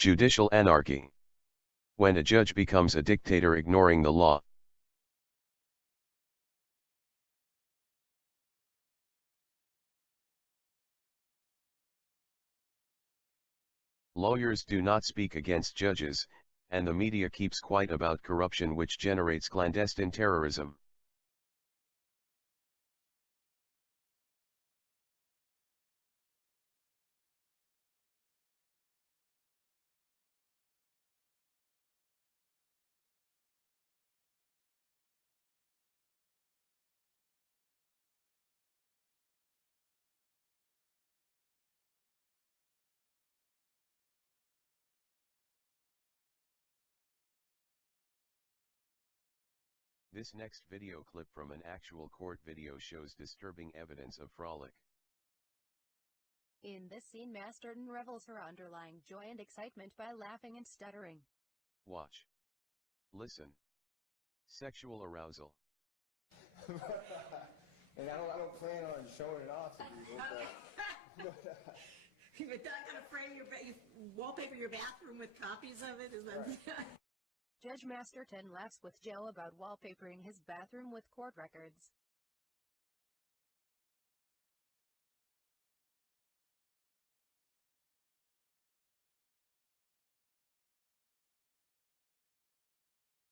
Judicial anarchy. When a judge becomes a dictator ignoring the law. Lawyers do not speak against judges, and the media keeps quiet about corruption which generates clandestine terrorism. This next video clip from an actual court video shows disturbing evidence of frolic. In this scene, Masterton revels her underlying joy and excitement by laughing and stuttering. Watch. Listen. Sexual arousal. And I don't plan on showing it off to people, but You're not going to frame you wallpaper your bathroom with copies of it? Is that right? Judge Masterton laughs with Joe about wallpapering his bathroom with court records.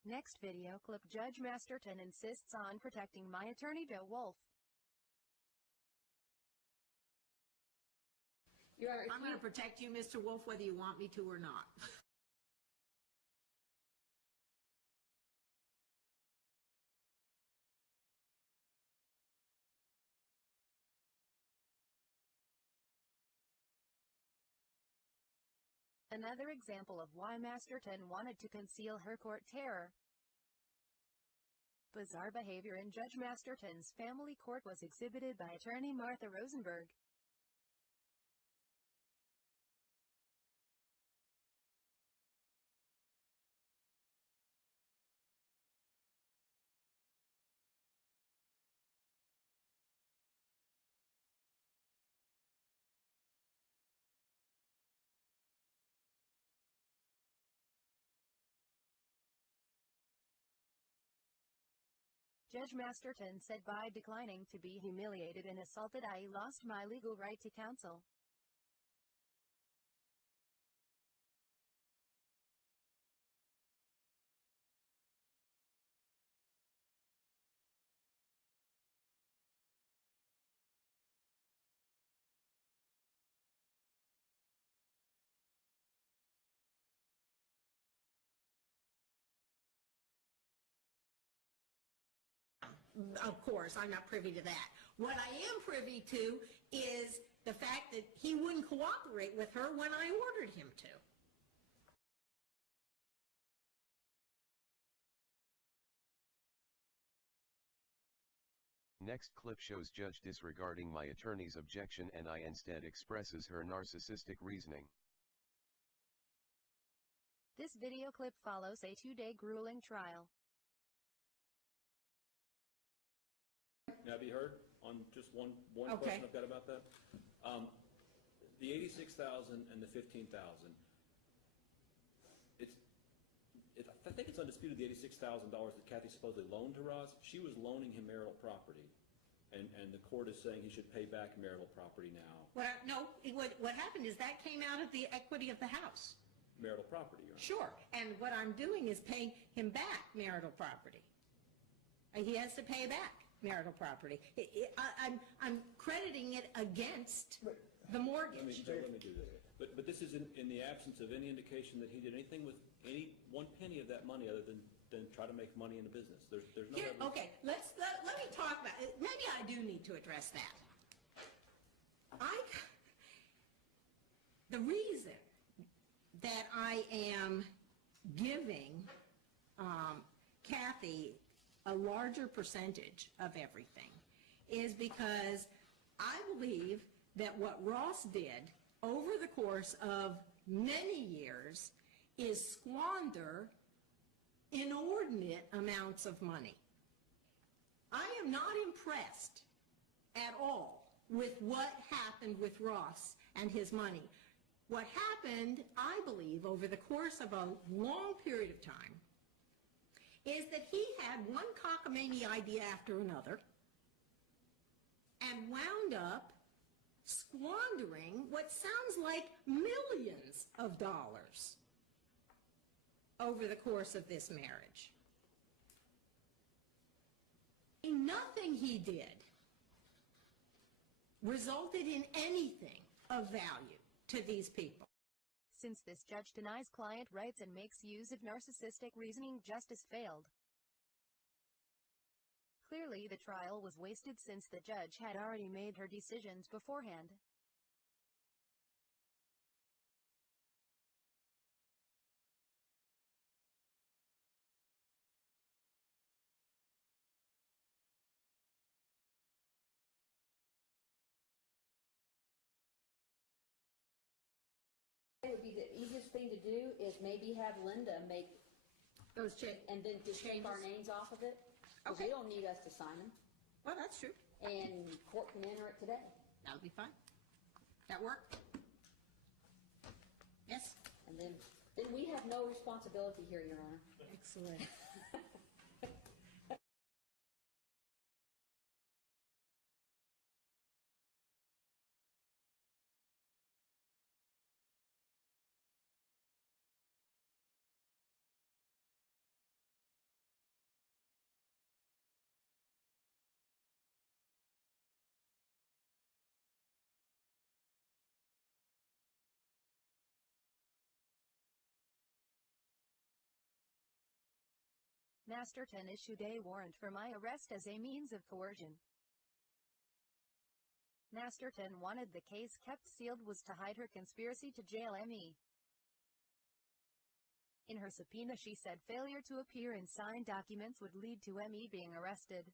Next video clip, Judge Masterton insists on protecting my attorney Joe Wolf. I'm going to protect you, Mr. Wolf, whether you want me to or not. Another example of why Masterton wanted to conceal her court terror. Bizarre behavior in Judge Masterton's family court was exhibited by attorney Martha Rosenberg. Judge Masterton said, by declining to be humiliated and assaulted, I lost my legal right to counsel. Of course, I'm not privy to that. What I am privy to is the fact that he wouldn't cooperate with her when I ordered him to. Next clip shows judge disregarding my attorney's objection and I instead expresses her narcissistic reasoning. This video clip follows a 2-day grueling trial. Now, be heard on just one Okay. question I've got about that. The $86,000 and the $15,000. I think it's undisputed the $86,000 that Kathy supposedly loaned to Ross. She was loaning him marital property, and the court is saying he should pay back marital property now. Well, no, what happened is that came out of the equity of the house. Marital property, Your Honor. Sure, and what I'm doing is paying him back marital property. He has to pay back marital property. I'm crediting it against the mortgage. Let me do this. But this is in the absence of any indication that he did anything with any one penny of that money other than try to make money in the business. There's no evidence. Okay, let me talk about it. Maybe I do need to address that. The reason that I am giving Kathy a larger percentage of everything is because I believe that what Ross did over the course of many years is squander inordinate amounts of money. I am not impressed at all with what happened with Ross and his money. What happened, I believe, over the course of a long period of time is that he had one cockamamie idea after another and wound up squandering what sounds like millions of dollars over the course of this marriage. Nothing he did resulted in anything of value to these people. Since this judge denies client rights and makes use of narcissistic reasoning, justice failed. Clearly, the trial was wasted since the judge had already made her decisions beforehand. It would be the easiest thing to do is maybe have Linda make, Those changes. and then just take our names off of it. 'Cause Okay. they don't need us to sign them, Well, that's true. and court can enter it today. That'll be fine. That work? Yes? And then we have no responsibility here, Your Honor. Excellent. Masterton issued a warrant for my arrest as a means of coercion. Masterton wanted the case kept sealed was to hide her conspiracy to jail me. In her subpoena, she said failure to appear and sign documents would lead to me being arrested.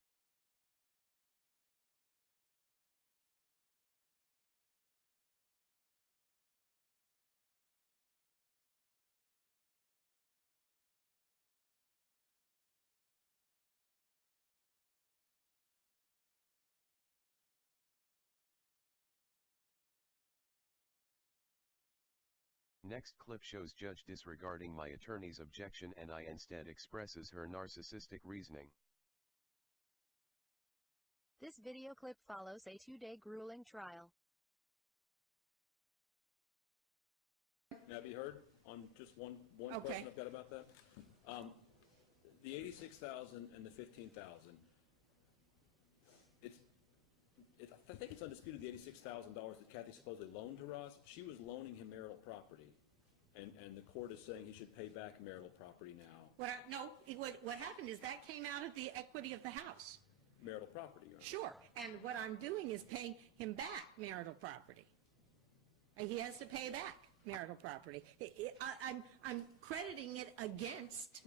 Next clip shows judge disregarding my attorney's objection and I instead expresses her narcissistic reasoning. This video clip follows a 2-day grueling trial. Now, have you heard on just one Okay. question I've got about that? The $86,000 and the $15,000. I think it's undisputed the $86,000 that Kathy supposedly loaned to Ross. She was loaning him marital property, and the court is saying he should pay back marital property now. What happened is that came out of the equity of the house. Marital property, Your Honor. Sure, and what I'm doing is paying him back marital property. He has to pay back marital property. I'm crediting it against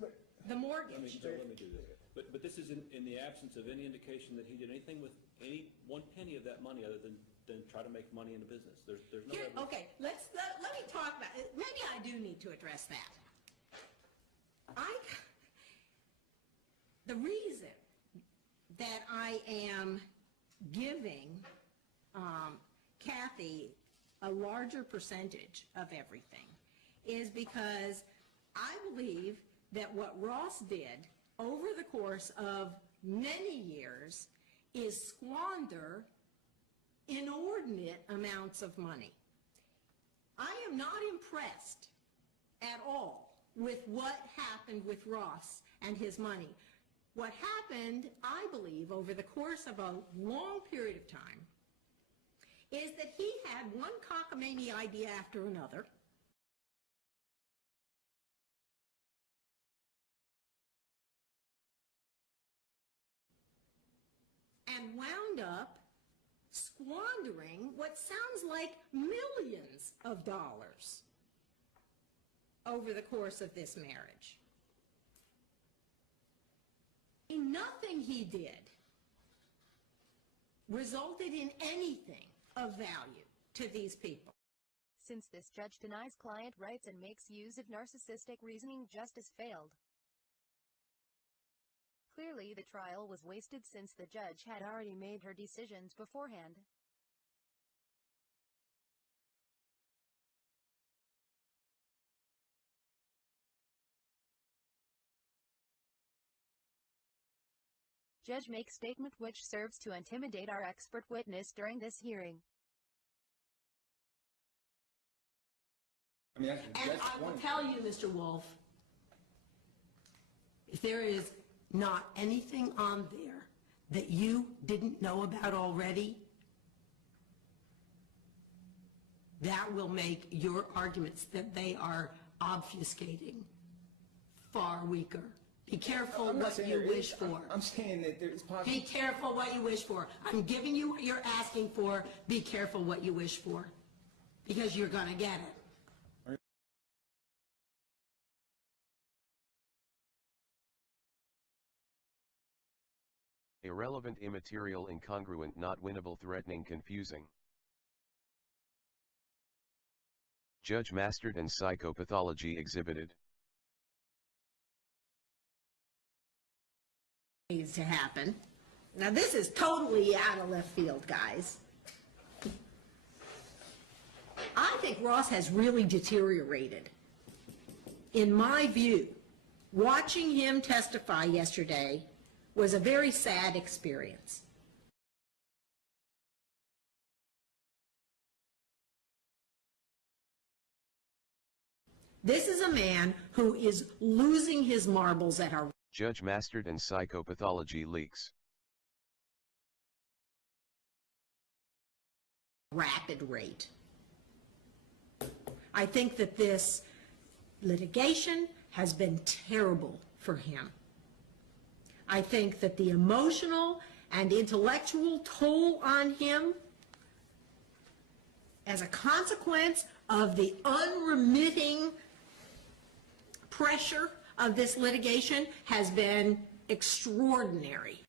the mortgage. Let me do this. But this is in the absence of any indication that he did anything with any one penny of that money other than try to make money in the business. There's no evidence. Okay, let me talk about it. Maybe I do need to address that. The reason that I am giving Kathy a larger percentage of everything is because I believe that what Ross did over the course of many years is squander inordinate amounts of money. I am not impressed at all with what happened with Ross and his money. What happened, I believe, over the course of a long period of time is that he had one cockamamie idea after another, and wound up squandering what sounds like millions of dollars over the course of this marriage. Nothing he did resulted in anything of value to these people. Since this judge denies client rights and makes use of narcissistic reasoning, justice failed. Clearly, the trial was wasted since the judge had already made her decisions beforehand. Judge makes statement which serves to intimidate our expert witness during this hearing. I mean, And I will tell you, Mr. Wolf, if there is not anything on there that you didn't know about already, that will make your arguments that they are obfuscating far weaker. Be careful what you wish for. I'm saying that there's possible. Be careful what you wish for. I'm giving you what you're asking for. Be careful what you wish for, because you're going to get it. Irrelevant, immaterial, incongruent, not winnable, threatening, confusing. Judge Masterton psychopathology exhibited. Needs to happen. Now this is totally out of left field, guys. I think Ross has really deteriorated. In my view, watching him testify yesterday was a very sad experience. This is a man who is losing his marbles at a Judge Masterton psychopathology leaks. rapid rate. I think that this litigation has been terrible for him. I think that the emotional and intellectual toll on him as a consequence of the unremitting pressure of this litigation has been extraordinary.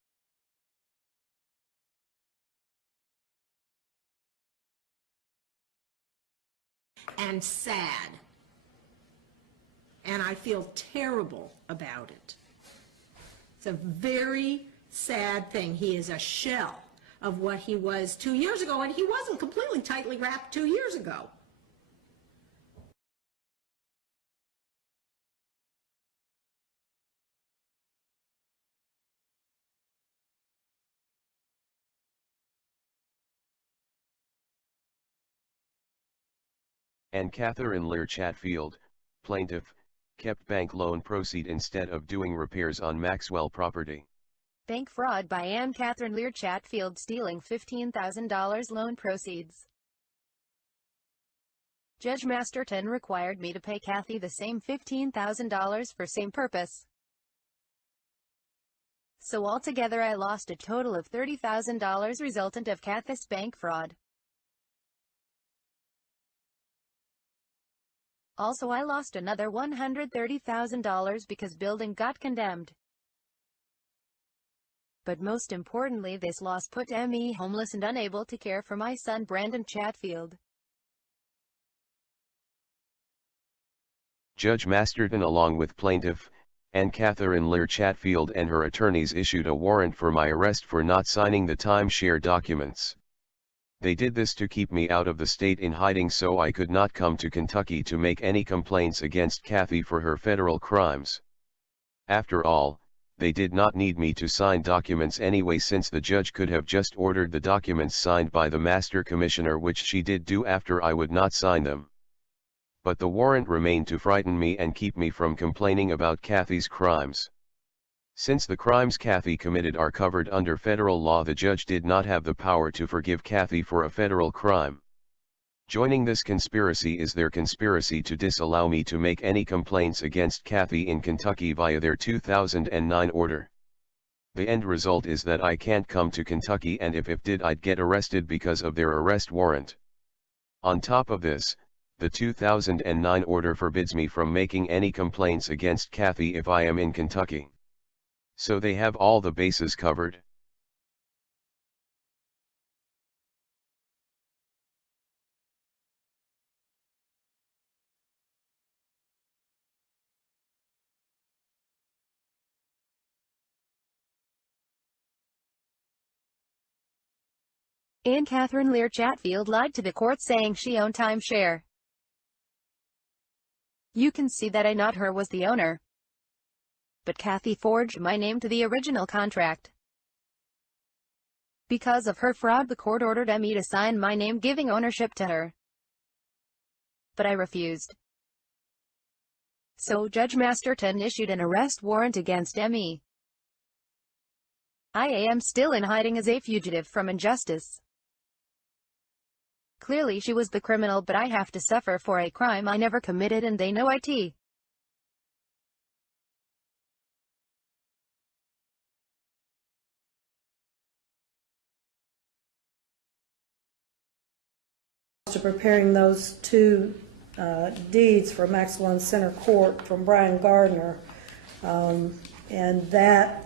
And sad. And I feel terrible about it. It's a very sad thing. He is a shell of what he was 2 years ago, and he wasn't completely tightly wrapped 2 years ago. And Catherine Lear Chatfield, plaintiff, kept bank loan proceed instead of doing repairs on Maxwell property. Bank fraud by Ann Catherine Lear Chatfield, stealing $15,000 loan proceeds. Judge Masterton required me to pay Kathy the same $15,000 for same purpose. So altogether I lost a total of $30,000 resultant of Kathy's bank fraud. Also, I lost another $130,000 because building got condemned. But most importantly, this loss put me homeless and unable to care for my son Brandon Chatfield. Judge Masterton, along with plaintiff, Ann Catherine Lear Chatfield and her attorneys, issued a warrant for my arrest for not signing the timeshare documents. They did this to keep me out of the state in hiding so I could not come to Kentucky to make any complaints against Kathy for her federal crimes. After all, they did not need me to sign documents anyway, since the judge could have just ordered the documents signed by the Master Commissioner, which she did do after I would not sign them. But the warrant remained to frighten me and keep me from complaining about Kathy's crimes. Since the crimes Kathy committed are covered under federal law, the judge did not have the power to forgive Kathy for a federal crime. Joining this conspiracy is their conspiracy to disallow me to make any complaints against Kathy in Kentucky via their 2009 order. The end result is that I can't come to Kentucky, and if did, I'd get arrested because of their arrest warrant. On top of this, the 2009 order forbids me from making any complaints against Kathy if I am in Kentucky. So they have all the bases covered. Ann Catherine Lear Chatfield lied to the court, saying she owned timeshare. You can see that I, not her, was the owner. But Kathy forged my name to the original contract. Because of her fraud, the court ordered me to sign my name giving ownership to her. But I refused. So Judge Masterton issued an arrest warrant against me. I am still in hiding as a fugitive from injustice. Clearly she was the criminal, but I have to suffer for a crime I never committed, and they know it. To preparing those two deeds for Maxwell and Center Court from Brian Gardner, and that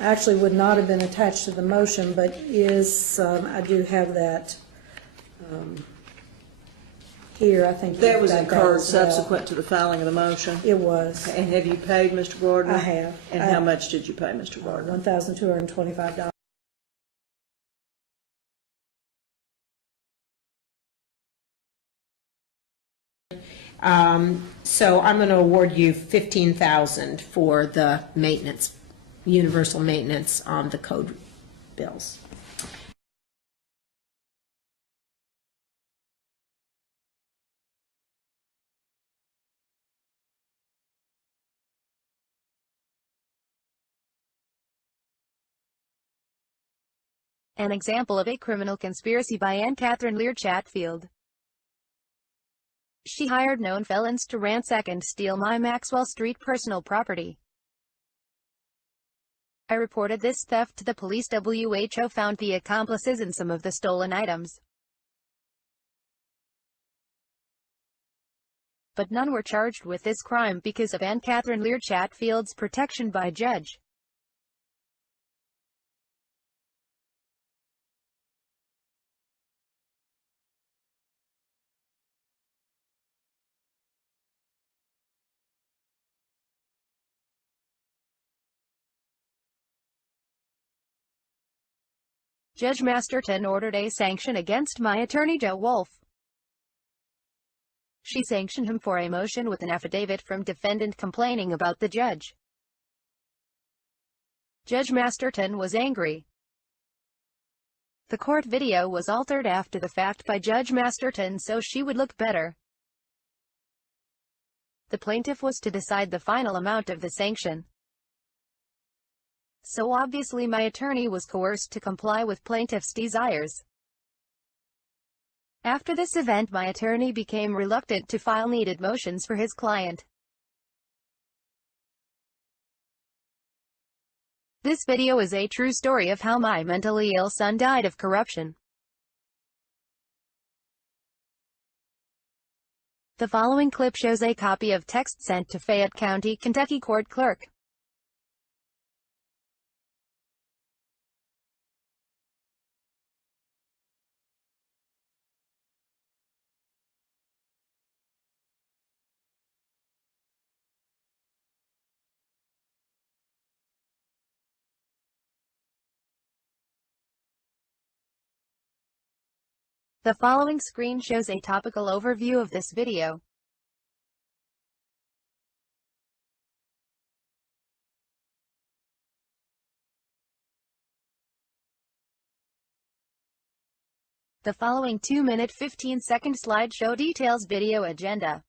actually would not have been attached to the motion, but is, I do have that here. I think That was you've got incurred as well. subsequent to the filing of the motion? It was. And have you paid Mr. Gardner? I have. And how much did you pay Mr. Gardner? $1,225. So I'm going to award you $15,000 for the maintenance, universal maintenance on the code bills. An example of a criminal conspiracy by Anne Catherine Lear Chatfield. She hired known felons to ransack and steal my Maxwell Street personal property. I reported this theft to the police. WHO found the accomplices in some of the stolen items, but none were charged with this crime because of Anne Catherine Lear Chatfield's protection by Judge. Judge Masterton ordered a sanction against my attorney Joe Wolf. She sanctioned him for a motion with an affidavit from defendant complaining about the judge. Judge Masterton was angry. The court video was altered after the fact by Judge Masterton so she would look better. The plaintiff was to decide the final amount of the sanction. So obviously my attorney was coerced to comply with plaintiff's desires. After this event, my attorney became reluctant to file needed motions for his client. This video is a true story of how my mentally ill son died of corruption. The following clip shows a copy of text sent to Fayette County, Kentucky court clerk. The following screen shows a topical overview of this video. The following 2-minute 15-second slideshow details video agenda.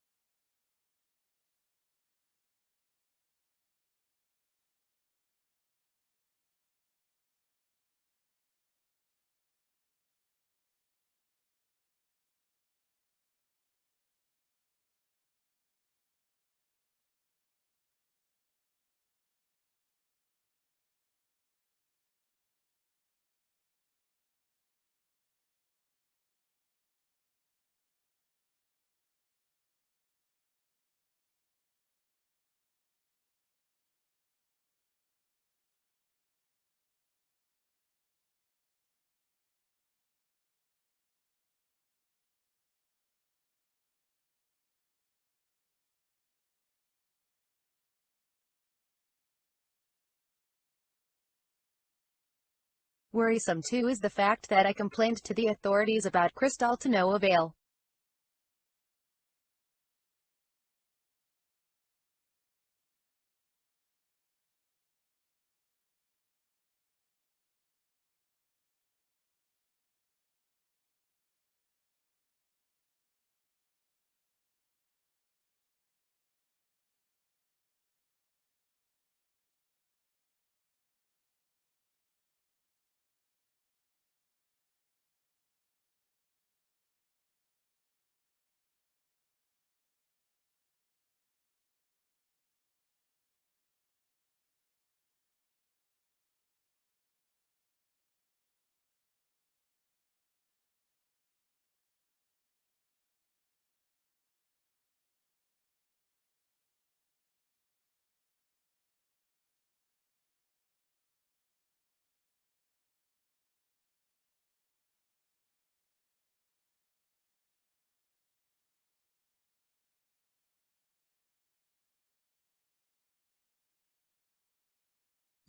Worrisome too is the fact that I complained to the authorities about Crystal to no avail.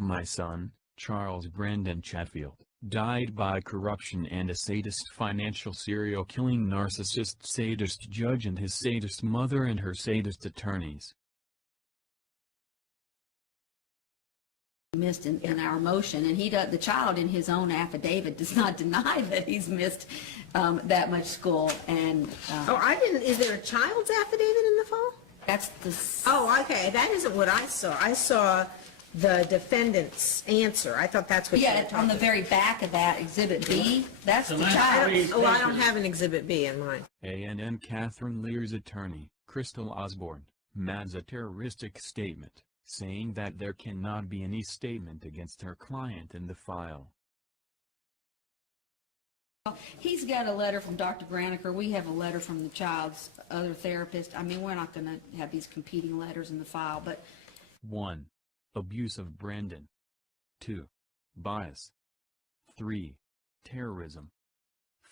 My son, Charles Brandon Chatfield, died by corruption and a sadist financial serial killing narcissist sadist judge and his sadist mother and her sadist attorneys. Missed in our motion, and the child in his own affidavit does not deny that he's missed that much school, and Is there a child's affidavit in the file? that's the. Oh, okay, that isn't what I saw. I saw the defendant's answer. I thought that's what you were Yeah, talking on the about. very back of that exhibit B, that's the child. I don't have an exhibit B in mine. ANN Catherine Lear's attorney, Crystal Osborne, adds a terroristic statement, saying that there cannot be any statement against her client in the file. He's got a letter from Dr. Graniker. We have a letter from the child's other therapist. I mean, we're not going to have these competing letters in the file, but 1. Abuse of Brandon. 2. Bias. 3. Terrorism.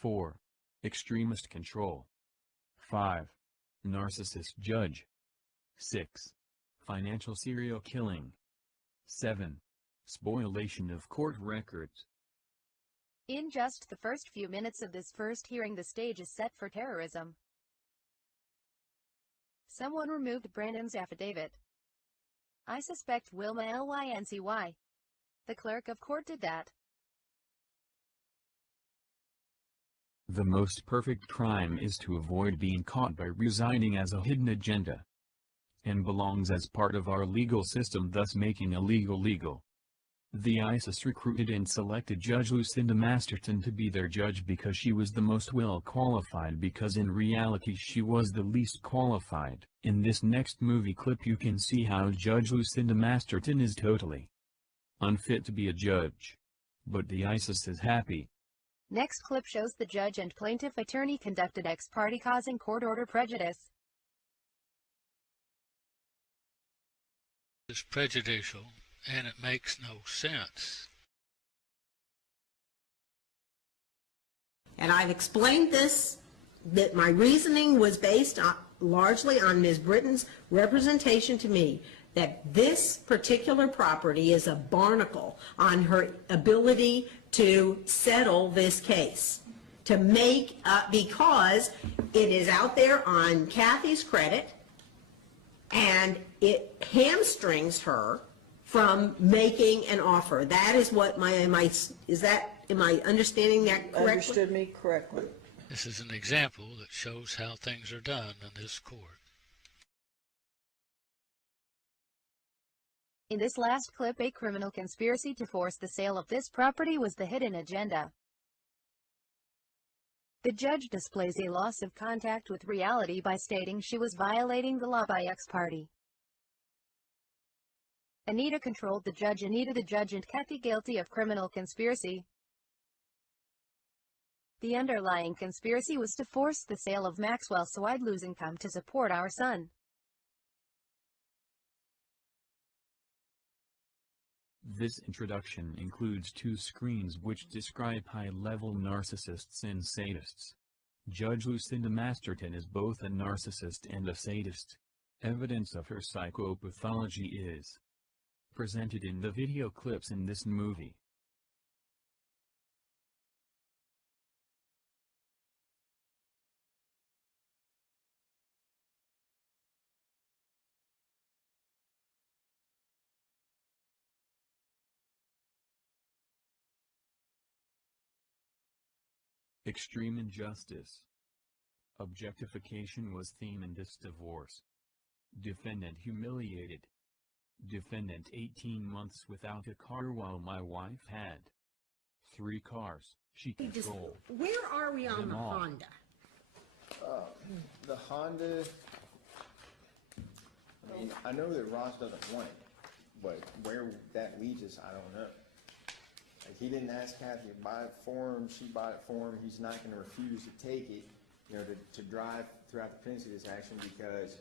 4. Extremist control. 5. Narcissist judge. 6. Financial serial killing. 7. Spoliation of court records. In just the first few minutes of this first hearing, the stage is set for terrorism. Someone removed Brandon's affidavit. I suspect Wilma Lyncy. The clerk of court did that. The most perfect crime is to avoid being caught by residing as a hidden agenda, and belongs as part of our legal system, thus making illegal legal. The ISIS recruited and selected Judge Lucinda Masterton to be their judge because she was the most well qualified, because in reality she was the least qualified. In this next movie clip you can see how Judge Lucinda Masterton is totally unfit to be a judge. But the ISIS is happy. Next clip shows the judge and plaintiff attorney conducted ex parte, causing court order prejudice. It's prejudicial, and it makes no sense. And I've explained this, that my reasoning was based largely on Ms. Britton's representation to me that this particular property is a barnacle on her ability to settle this case, to make because it is out there on Kathy's credit, and it hamstrings her from making an offer. That is what am I understanding that correctly? Understood me correctly. This is an example that shows how things are done in this court. In this last clip, a criminal conspiracy to force the sale of this property was the hidden agenda. The judge displays a loss of contact with reality by stating she was violating the law by ex parte. Anita controlled the judge. Anita the judge and Kathy guilty of criminal conspiracy. The underlying conspiracy was to force the sale of Maxwell so I'd lose income to support our son. This introduction includes 2 screens which describe high-level narcissists and sadists. Judge Lucinda Masterton is both a narcissist and a sadist. Evidence of her psychopathology is presented in the video clips in this movie. Extreme injustice. Objectification was theme in this divorce. Defendant humiliated. Defendant 18 months without a car while my wife had 3 cars. She controlled. Where are we on the all. Honda? The Honda, I mean, I know that Ross doesn't want it, but where that leads us, I don't know. Like, he didn't ask Kathy to buy it for him, she bought it for him, he's not gonna refuse to take it, you know, to drive throughout the pendency of this action because,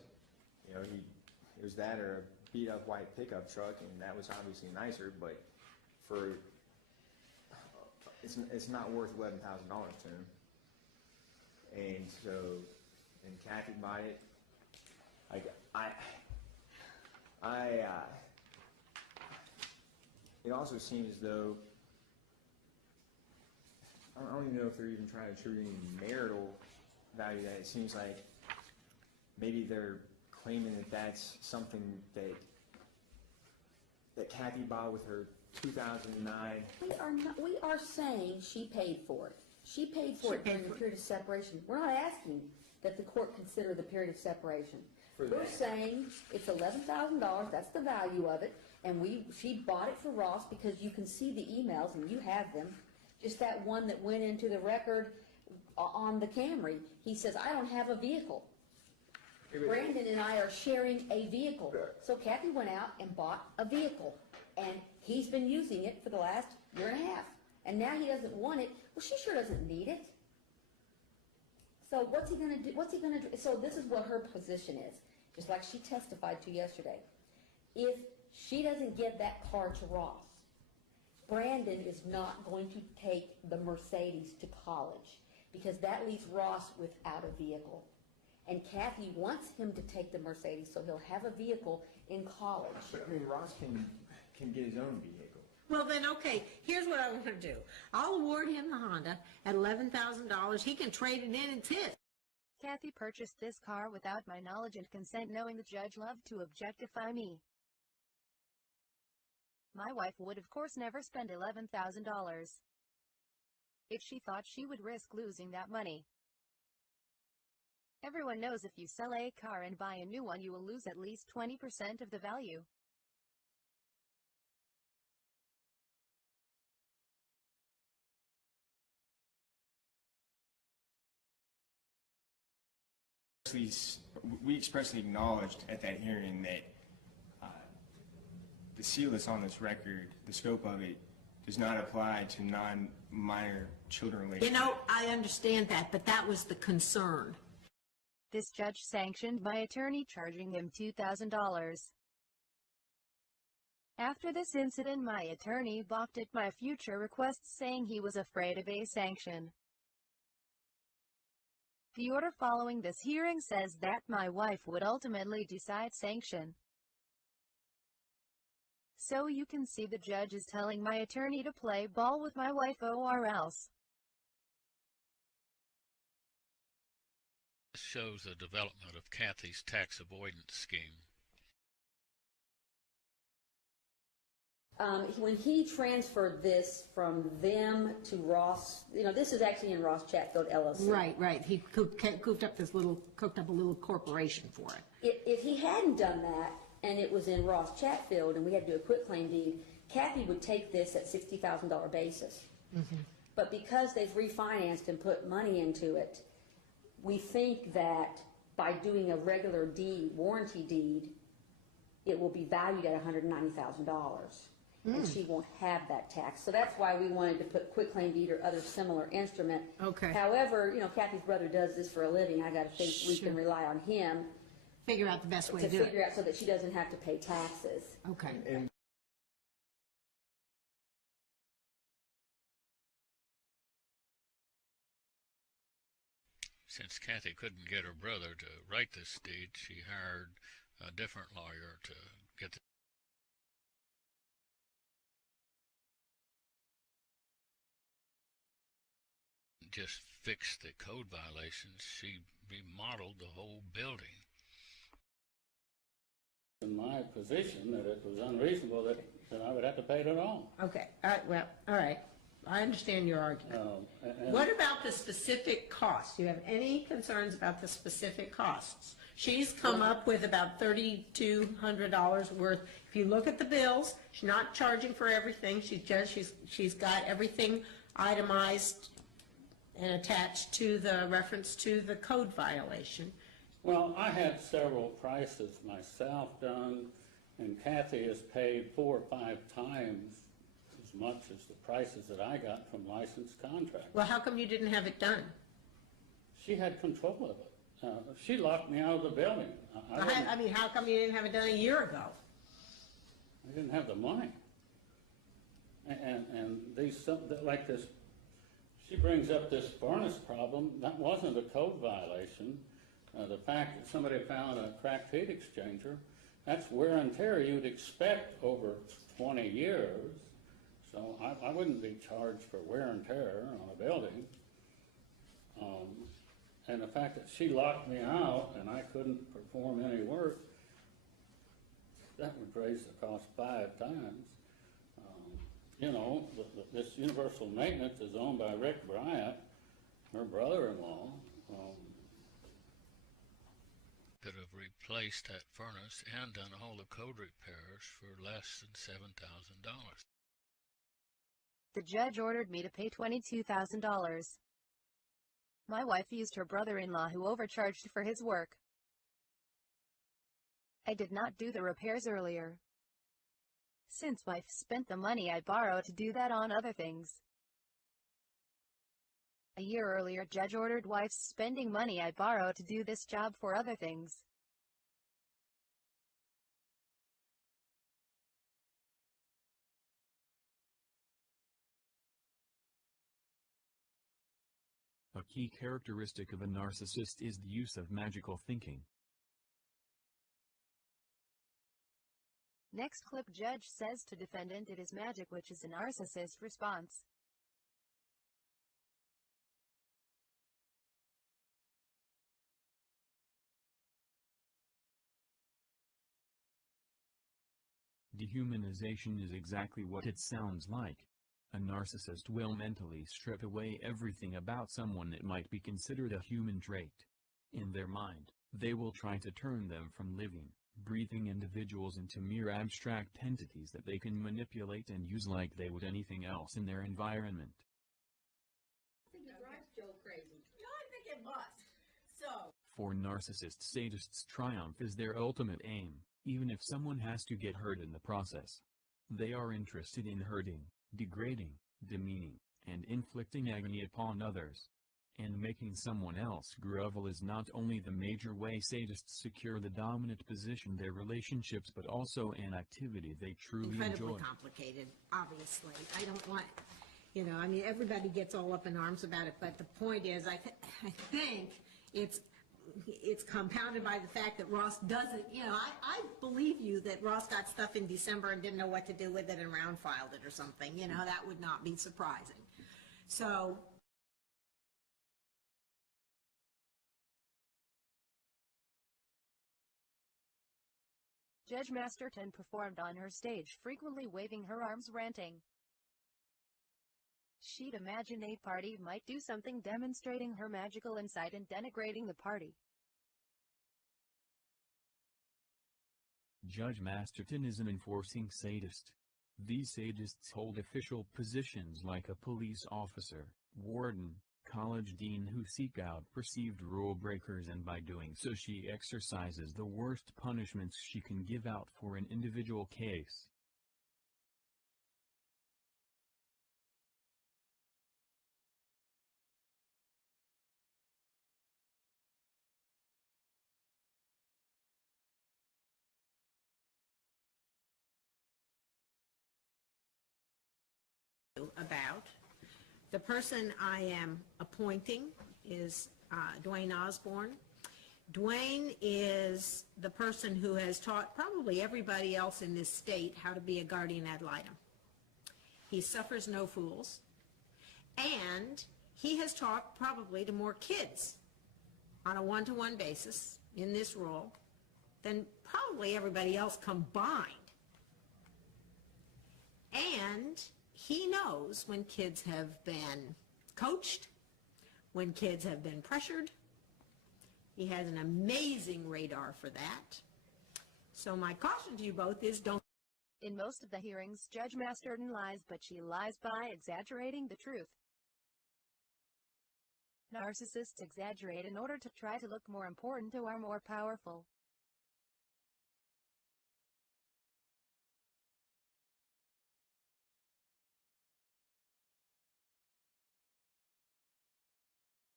you know, it was that or a beat up white pickup truck, and that was obviously nicer, but for, it's not worth $11,000 to him. And so, and Kathy bought it, like, it also seems as though, I don't even know if they're even trying to attribute any marital value to that. It seems like maybe they're claiming that that's something that Kathy bought with her 2009. We are saying she paid for it. She paid for it during the period of separation. We're not asking that the court consider the period of separation. We're saying it's $11,000, that's the value of it, and she bought it for Ross because you can see the emails, and you have them. Just that one that went into the record on the Camry. He says, I don't have a vehicle. Brandon and I are sharing a vehicle. So Kathy went out and bought a vehicle, and he's been using it for the last year and a half. And now he doesn't want it. Well, she sure doesn't need it. So what's he going to do? What's he going to do? So this is what her position is, just like she testified to yesterday. If she doesn't get that car to Ross, Brandon is not going to take the Mercedes to college because that leaves Ross without a vehicle. And Kathy wants him to take the Mercedes so he'll have a vehicle in college. But I mean, Ross can get his own vehicle. Well then, okay, here's what I'm going to do. I'll award him the Honda at $11,000. He can trade it in, it's his. Kathy purchased this car without my knowledge and consent, knowing the judge loved to objectify me. My wife would of course never spend $11,000 if she thought she would risk losing that money. Everyone knows if you sell a car and buy a new one, you will lose at least 20% of the value. We expressly acknowledged at that hearing that the seal that's on this record, the scope of it, does not apply to non-minor children related. You know, I understand that, but that was the concern. This judge sanctioned my attorney, charging him $2,000. After this incident, my attorney balked at my future requests, saying he was afraid of a sanction. The order following this hearing says that my wife would ultimately decide sanction. So you can see the judge is telling my attorney to play ball with my wife or else. This shows the development of Kathy's tax avoidance scheme. When he transferred this from them to Ross, you know, this is actually in Ross Chatfield LLC. Right. He cooked up a little corporation for it. If he hadn't done that, and it was in Ross Chatfield, and we had to do a quitclaim deed, Kathy would take this at $60,000 basis. Mm-hmm. But because they've refinanced and put money into it, we think that by doing a regular deed, warranty deed, it will be valued at $190,000. And she won't have that tax. So that's why we wanted to put quitclaim deed or other similar instrument. Okay. However, you know, Kathy's brother does this for a living. I got to think we can rely on him Figure out the best way to do it. figure out so that she doesn't have to pay taxes. Okay. And Since Kathy couldn't get her brother to write this deed, she hired a different lawyer to get the just fix the code violations. She remodeled the whole building. In my position that it was unreasonable that I would have to pay it at all. Okay. All right. I understand your argument. What about the specific costs? Do you have any concerns about the specific costs? She's come up with about $3,200 worth. If you look at the bills, she's not charging for everything. She's got everything itemized and attached to the reference to the code violation. Well, I had several prices myself done, and Kathy has paid 4 or 5 times as much as the prices that I got from licensed contractors. Well, how come you didn't have it done? She had control of it. She locked me out of the building. I mean, how come you didn't have it done a year ago? I didn't have the money. And these, like this, she brings up this furnace problem. That wasn't a code violation. The fact that somebody found a cracked heat exchanger, that's wear and tear you'd expect over 20 years. So I wouldn't be charged for wear and tear on a building. And the fact that she locked me out and I couldn't perform any work, that would raise the cost 5 times. You know, this universal maintenance is owned by Rick Bryant, her brother-in-law. Could have replaced that furnace and done all the code repairs for less than $7,000. The judge ordered me to pay $22,000. My wife used her brother-in-law who overcharged for his work. I did not do the repairs earlier, since wife spent the money I borrowed to do that on other things. A year earlier, judge ordered wife's spending money I borrowed to do this job for other things. A key characteristic of a narcissist is the use of magical thinking. Next clip, judge says to defendant it is magic, which is a narcissist response. Dehumanization is exactly what it sounds like. A narcissist will mentally strip away everything about someone that might be considered a human trait. In their mind, they will try to turn them from living, breathing individuals into mere abstract entities that they can manipulate and use like they would anything else in their environment. I think it drives Joe crazy. No, I think it must. So, For narcissist sadists, triumph is their ultimate aim, even if someone has to get hurt in the process. They are interested in hurting, degrading, demeaning, and inflicting agony upon others. And making someone else grovel is not only the major way sadists secure the dominant position in their relationships, but also an activity they truly incredibly enjoy. complicated, obviously. I don't want, you know, I mean, everybody gets all up in arms about it, but the point is, I think it's compounded by the fact that Ross doesn't, you know, I believe you that Ross got stuff in December and didn't know what to do with it and round filed it or something, you know, that would not be surprising. So, Judge Masterton performed on her stage, frequently waving her arms, ranting. She'd imagine a party might do something demonstrating her magical insight and denigrating the party. Judge Masterton is an enforcing sadist. These sadists hold official positions like a police officer, warden, college dean who seek out perceived rule breakers, and by doing so she exercises the worst punishments she can give out for an individual case. about. The person I am appointing is Dwayne Osborne. Dwayne is the person who has taught probably everybody else in this state how to be a guardian ad litem. He suffers no fools, and he has taught probably to more kids on a one-to-one basis in this role than probably everybody else combined. And he knows when kids have been coached, when kids have been pressured. He has an amazing radar for that. So my caution to you both is don't. In most of the hearings, Judge Masterton lies, but she lies by exaggerating the truth. Narcissists exaggerate in order to try to look more important or more powerful.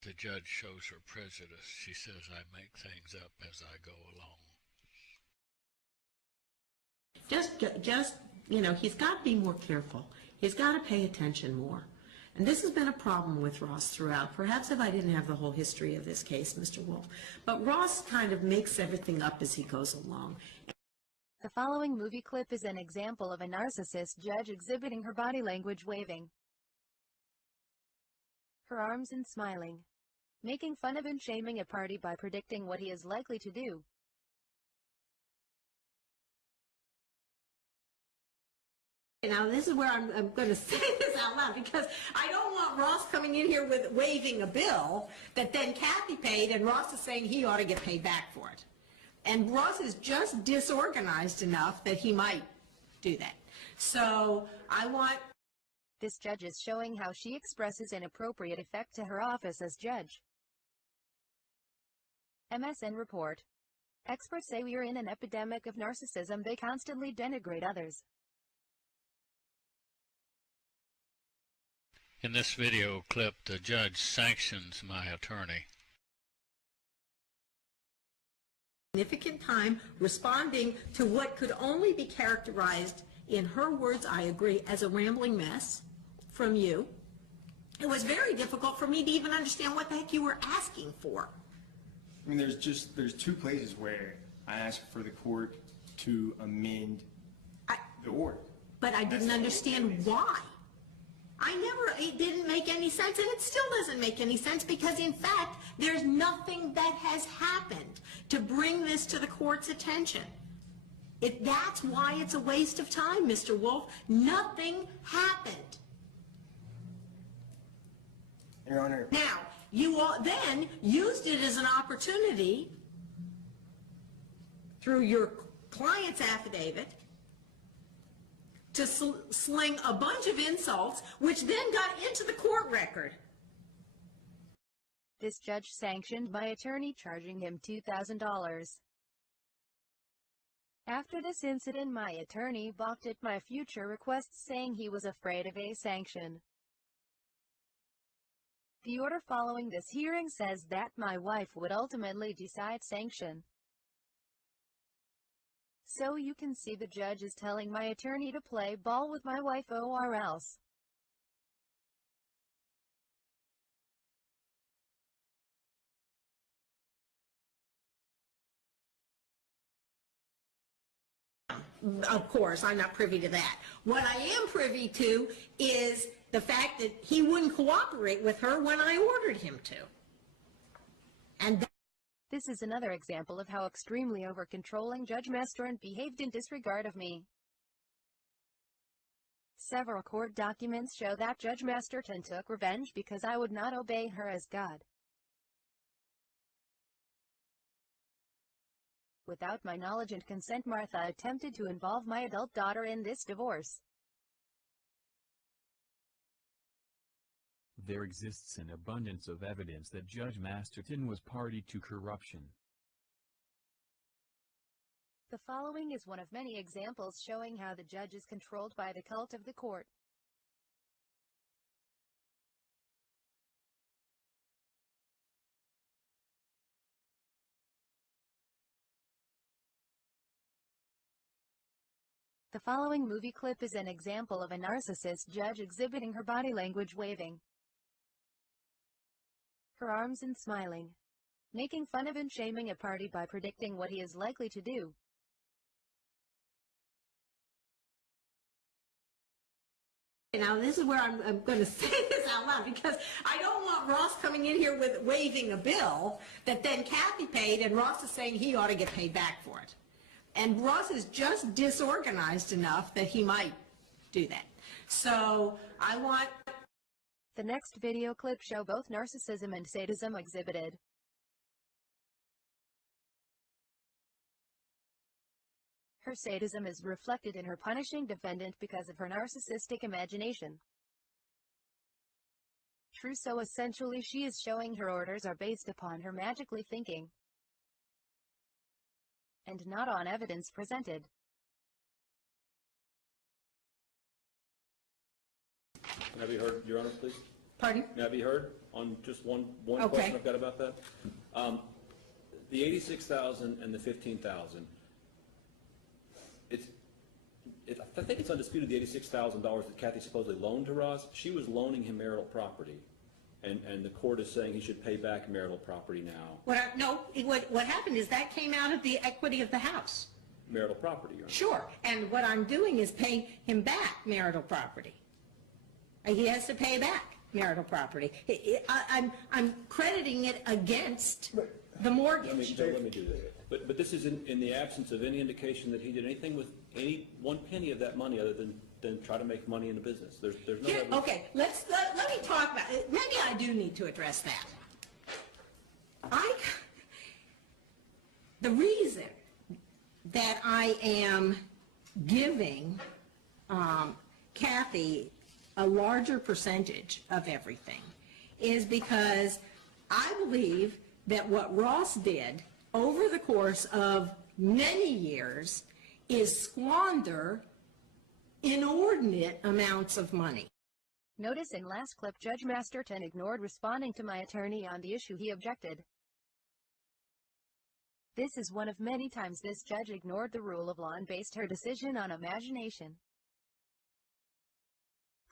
The judge shows her prejudice. She says, I make things up as I go along. Just, you know, he's got to be more careful. He's got to pay attention more. And this has been a problem with Ross throughout. Perhaps if I didn't have the whole history of this case, Mr. Wolf. But Ross kind of makes everything up as he goes along. The following movie clip is an example of a narcissist judge exhibiting her body language waving her arms and smiling, making fun of and shaming a party by predicting what he is likely to do. Now, this is where I'm going to say this out loud, because I don't want Ross coming in here with waving a bill that then Kathy paid, and Ross is saying he ought to get paid back for it. And Ross is just disorganized enough that he might do that. So I want... This judge is showing how she expresses inappropriate effect to her office as judge. MSN report. Experts say we are in an epidemic of narcissism. They constantly denigrate others. In this video clip, the judge sanctions my attorney. Significant time responding to what could only be characterized, in her words, I agree, as a rambling mess from you. It was very difficult for me to even understand what the heck you were asking for. I mean, there's two places where I asked for the court to amend the order. But I didn't understand why. It didn't make any sense, and it still doesn't make any sense, because in fact, there's nothing that has happened to bring this to the court's attention. That's why it's a waste of time, Mr. Wolf. Nothing happened. Your Honor. Now, you all then used it as an opportunity through your client's affidavit to sling a bunch of insults, which then got into the court record. This judge sanctioned my attorney, charging him $2,000. After this incident, my attorney balked at my future requests, saying he was afraid of a sanction. The order following this hearing says that my wife would ultimately decide sanction. So you can see the judge is telling my attorney to play ball with my wife or else. Of course, I'm not privy to that. What I am privy to is the fact that he wouldn't cooperate with her when I ordered him to. And this is another example of how extremely over-controlling Judge Masterton behaved in disregard of me. Several court documents show that Judge Masterton took revenge because I would not obey her as God. Without my knowledge and consent, Martha attempted to involve my adult daughter in this divorce. There exists an abundance of evidence that Judge Masterton was party to corruption. The following is one of many examples showing how the judge is controlled by the cult of the court. The following movie clip is an example of a narcissist judge exhibiting her body language waving her arms and smiling, making fun of and shaming a party by predicting what he is likely to do. Now, this is where I'm going to say this out loud, because I don't want Ross coming in here with waving a bill that then Kathy paid, and Ross is saying he ought to get paid back for it. And Ross is just disorganized enough that he might do that. So I want... The next video clip show both narcissism and sadism exhibited. Her sadism is reflected in her punishing defendant because of her narcissistic imagination. True, so essentially she is showing her orders are based upon her magically thinking, and not on evidence presented. Can I be heard, Your Honor, please? Pardon? May I be heard on just one Okay. question I've got about that? The $86,000 and the $15,000. I think it's undisputed the $86,000 that Kathy supposedly loaned to Ross. She was loaning him marital property, and the court is saying he should pay back marital property now. What happened is that came out of the equity of the house. marital property, Your Honor. Sure, and what I'm doing is paying him back marital property. He has to pay back marital property. I'm crediting it against the mortgage. Let me do this. But this is in the absence of any indication that he did anything with any one penny of that money other than try to make money in the business. There's no evidence. Okay, let me talk about it. Maybe I do need to address that. The reason that I am giving Kathy a larger percentage of everything is because I believe that what Ross did over the course of many years is squander inordinate amounts of money. Notice in last clip Judge Masterton ignored responding to my attorney on the issue he objected. This is one of many times this judge ignored the rule of law and based her decision on imagination.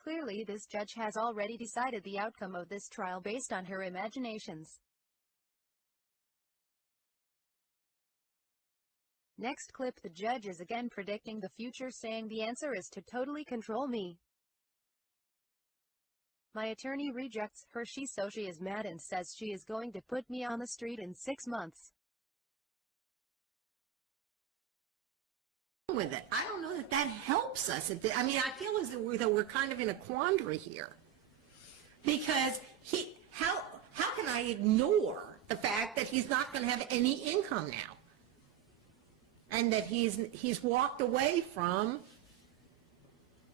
Clearly, this judge has already decided the outcome of this trial based on her imaginations. Next clip, the judge is again predicting the future, saying the answer is to totally control me. My attorney rejects her. She is mad and says she is going to put me on the street in 6 months. With it. I don't know that that helps us. I mean, I feel as though we're kind of in a quandary here. Because how can I ignore the fact that he's not going to have any income now? And that he's walked away from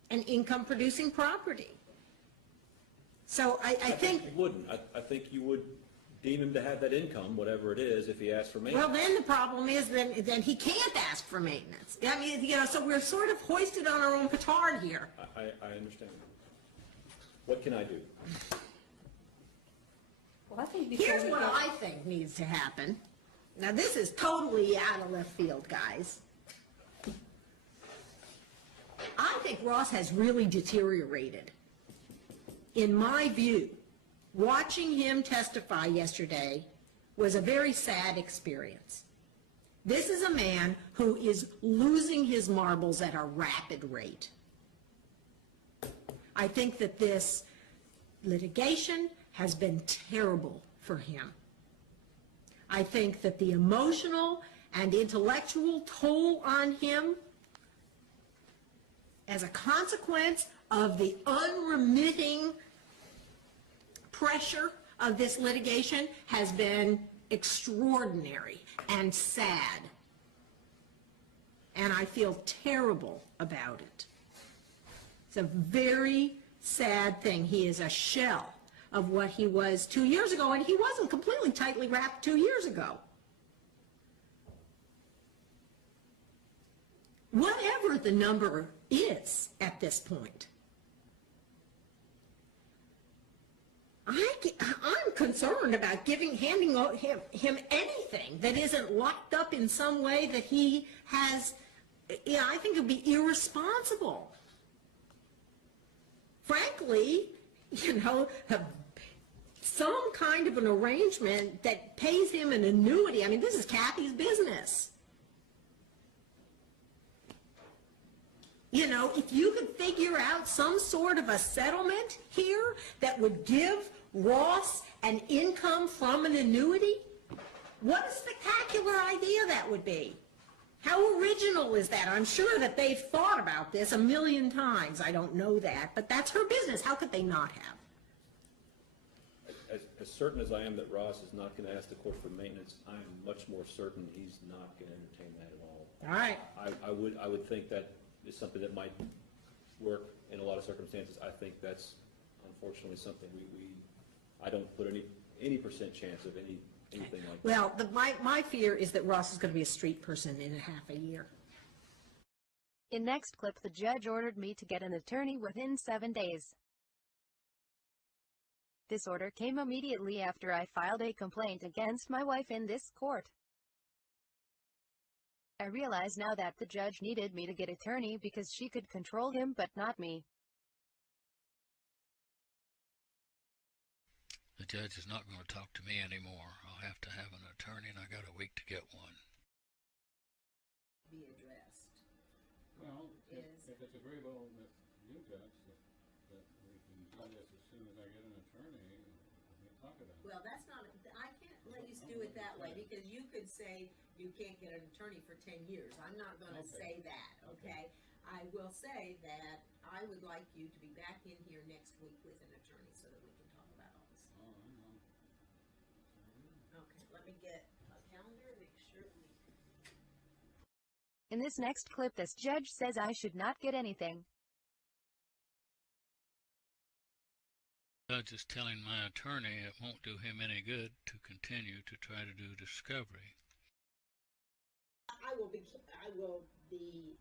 an income-producing property. So I think you wouldn't. I think you would deem him to have that income, whatever it is, if he asked for maintenance. Well, then the problem is then he can't ask for maintenance. I mean, so we're sort of hoisted on our own petard here. I understand. What can I do? Well, I think here's what I think needs to happen. Now, this is totally out of left field, guys. I think Ross has really deteriorated. In my view, watching him testify yesterday was a very sad experience. This is a man who is losing his marbles at a rapid rate. I think that this litigation has been terrible for him. I think that the emotional and intellectual toll on him as a consequence of the unremitting pressure of this litigation has been extraordinary and sad. And I feel terrible about it. It's a very sad thing. He is a shell of what he was 2 years ago, and he wasn't completely tightly wrapped 2 years ago. Whatever the number is at this point, I'm concerned about handing him anything that isn't locked up in some way that he has. I think it would be irresponsible. Frankly, some kind of an arrangement that pays him an annuity. I mean, this is Kathy's business. If you could figure out some sort of a settlement here that would give Ross an income from an annuity, what a spectacular idea that would be. How original is that? I'm sure that they've thought about this a million times. I don't know that, but that's her business. How could they not have? As certain as I am that Ross is not going to ask the court for maintenance, I'm much more certain he's not going to entertain that at all. All right. I would think that is something that might work in a lot of circumstances. I think that's unfortunately something I don't put any percent chance of anything like that. Well, my fear is that Ross is going to be a street person in a half a year. In next clip, the judge ordered me to get an attorney within 7 days. This order came immediately after I filed a complaint against my wife in this court. I realize now that the judge needed me to get an attorney because she could control him, but not me. The judge is not going to talk to me anymore. I'll have to have an attorney, and I got a week to get one. Be addressed. Well, is, if it's agreeable with you, Judge, that we can do this as soon as I get an attorney, we can talk about it. well, that's not, I can't let you do it that way, because you could say you can't get an attorney for 10 years. I'm not gonna say that, okay? I will say that I would like you to be back in here next week with an attorney so that we can talk about all this. Oh, I know. Okay, let me get a calendar and make sure we. In this next clip, this judge says I should not get anything. The judge is telling my attorney it won't do him any good to continue to try to do discovery. I will be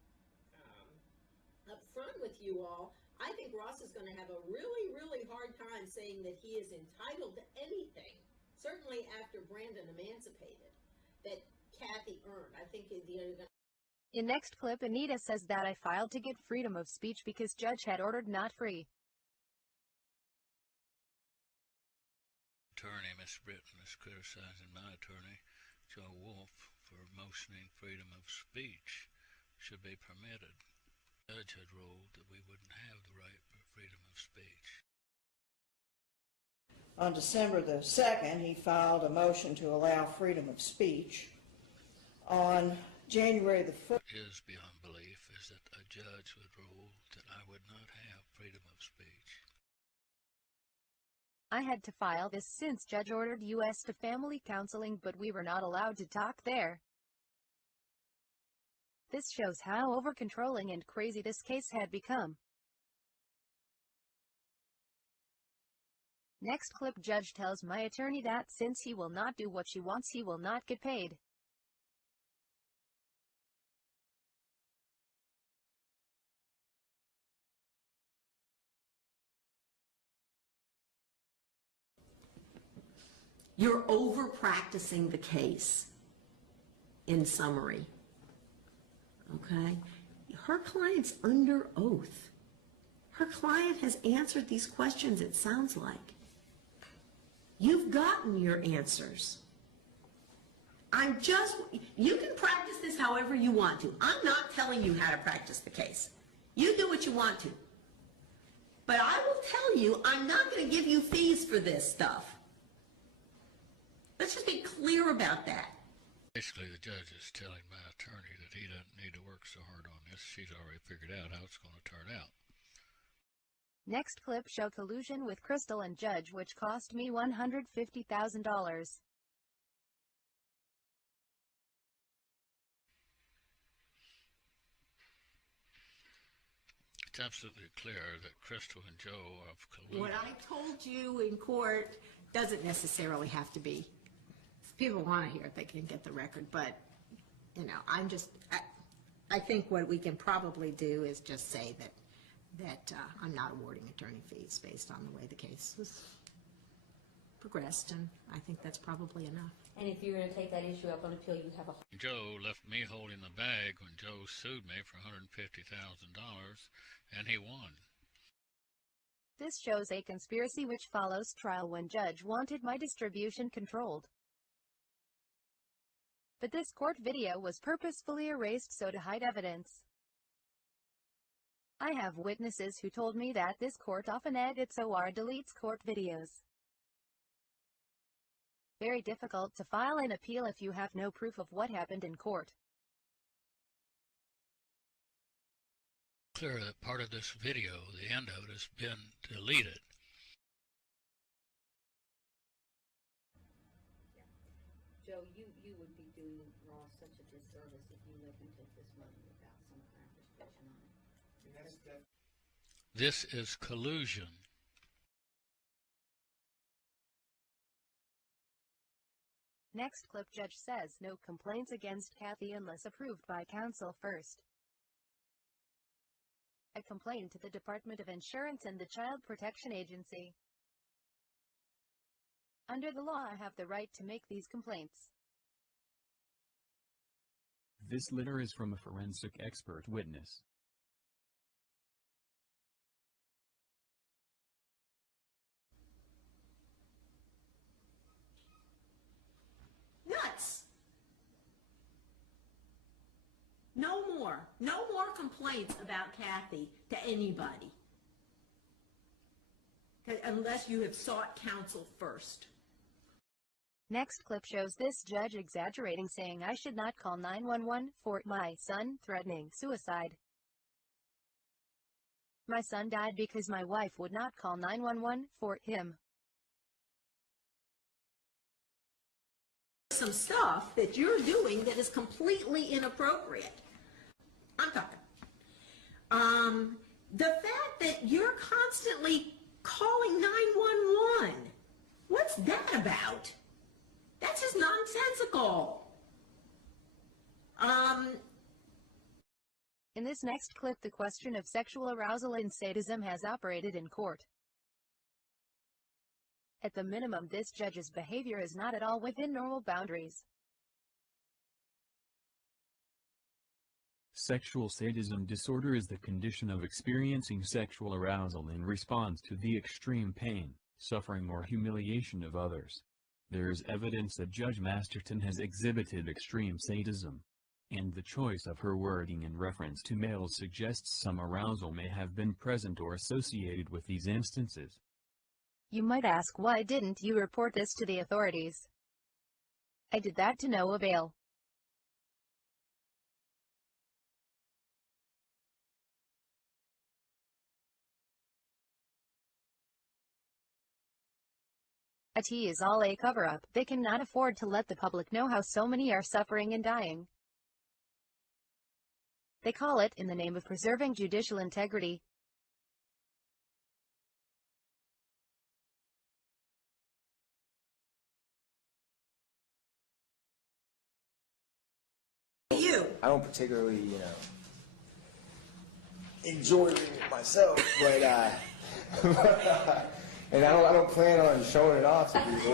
upfront with you all. I think Ross is going to have a really, really hard time saying that he is entitled to anything, certainly after Brandon emancipated, that Kathy earned. I think he's going to. In next clip, Anita says that I filed to get freedom of speech because judge had ordered not free. Attorney, Miss Britton, is criticizing my attorney, Joe Wolf, for motioning freedom of speech should be permitted. The judge had ruled that we wouldn't have the right for freedom of speech. On December the 2nd, he filed a motion to allow freedom of speech. On January the 1st, What is beyond belief is that a judge would rule that I would not have freedom of speech. I had to file this since judge ordered us to family counseling, but we were not allowed to talk there. This shows how over-controlling and crazy this case had become. Next clip, judge tells my attorney that since he will not do what she wants, he will not get paid. You're over practicing the case, in summary. Okay? Her client's under oath. Her client has answered these questions, it sounds like. You've gotten your answers. You can practice this however you want to. I'm not telling you how to practice the case. You do what you want to. But I will tell you, I'm not going to give you fees for this stuff. Let's just be clear about that. Basically, the judge is telling my attorney that he doesn't need to work so hard on this. She's already figured out how it's going to turn out. Next clip show collusion with Crystal and judge, which cost me $150,000. It's absolutely clear that Crystal and Joe have colluded. What I told you in court doesn't necessarily have to be. If people want to hear it, they can get the record, but, you know, I think what we can probably do is just say that I'm not awarding attorney fees based on the way the case was progressed, and I think that's probably enough. And if you're going to take that issue up on appeal, you have a... Joe left me holding the bag when Joe sued me for $150,000, and he won. This shows a conspiracy which follows trial when judge wanted my distribution controlled. But this court video was purposefully erased so to hide evidence. I have witnesses who told me that this court often edits or deletes court videos. Very difficult to file an appeal if you have no proof of what happened in court. Clear that part of this video, the end of it, has been deleted. Joe, you would be doing Ross such a disservice if you let him take this money without some kind of restriction on it. This is collusion. Next clip, judge says no complaints against Kathy unless approved by counsel first. A complaint to the Department of Insurance and the Child Protection Agency. Under the law, I have the right to make these complaints. This letter is from a forensic expert witness. Nuts! No more complaints about Kathy to anybody. Unless you have sought counsel first. Next clip shows this judge exaggerating, saying I should not call 911 for my son threatening suicide. My son died because my wife would not call 911 for him. Some stuff that you're doing that is completely inappropriate. I'm talking. The fact that you're constantly calling 911, what's that about? That's just nonsensical. In this next clip, the question of sexual arousal and sadism has operated in court. At the minimum, this judge's behavior is not at all within normal boundaries. Sexual sadism disorder is the condition of experiencing sexual arousal in response to the extreme pain, suffering or humiliation of others. There is evidence that Judge Masterton has exhibited extreme sadism, and the choice of her wording in reference to males suggests some arousal may have been present or associated with these instances. You might ask, why didn't you report this to the authorities? I did that to no avail. It is all a cover-up. They cannot afford to let the public know how so many are suffering and dying. They call it in the name of preserving judicial integrity. I don't particularly, enjoy reading it myself, but and I don't plan on showing it off to people.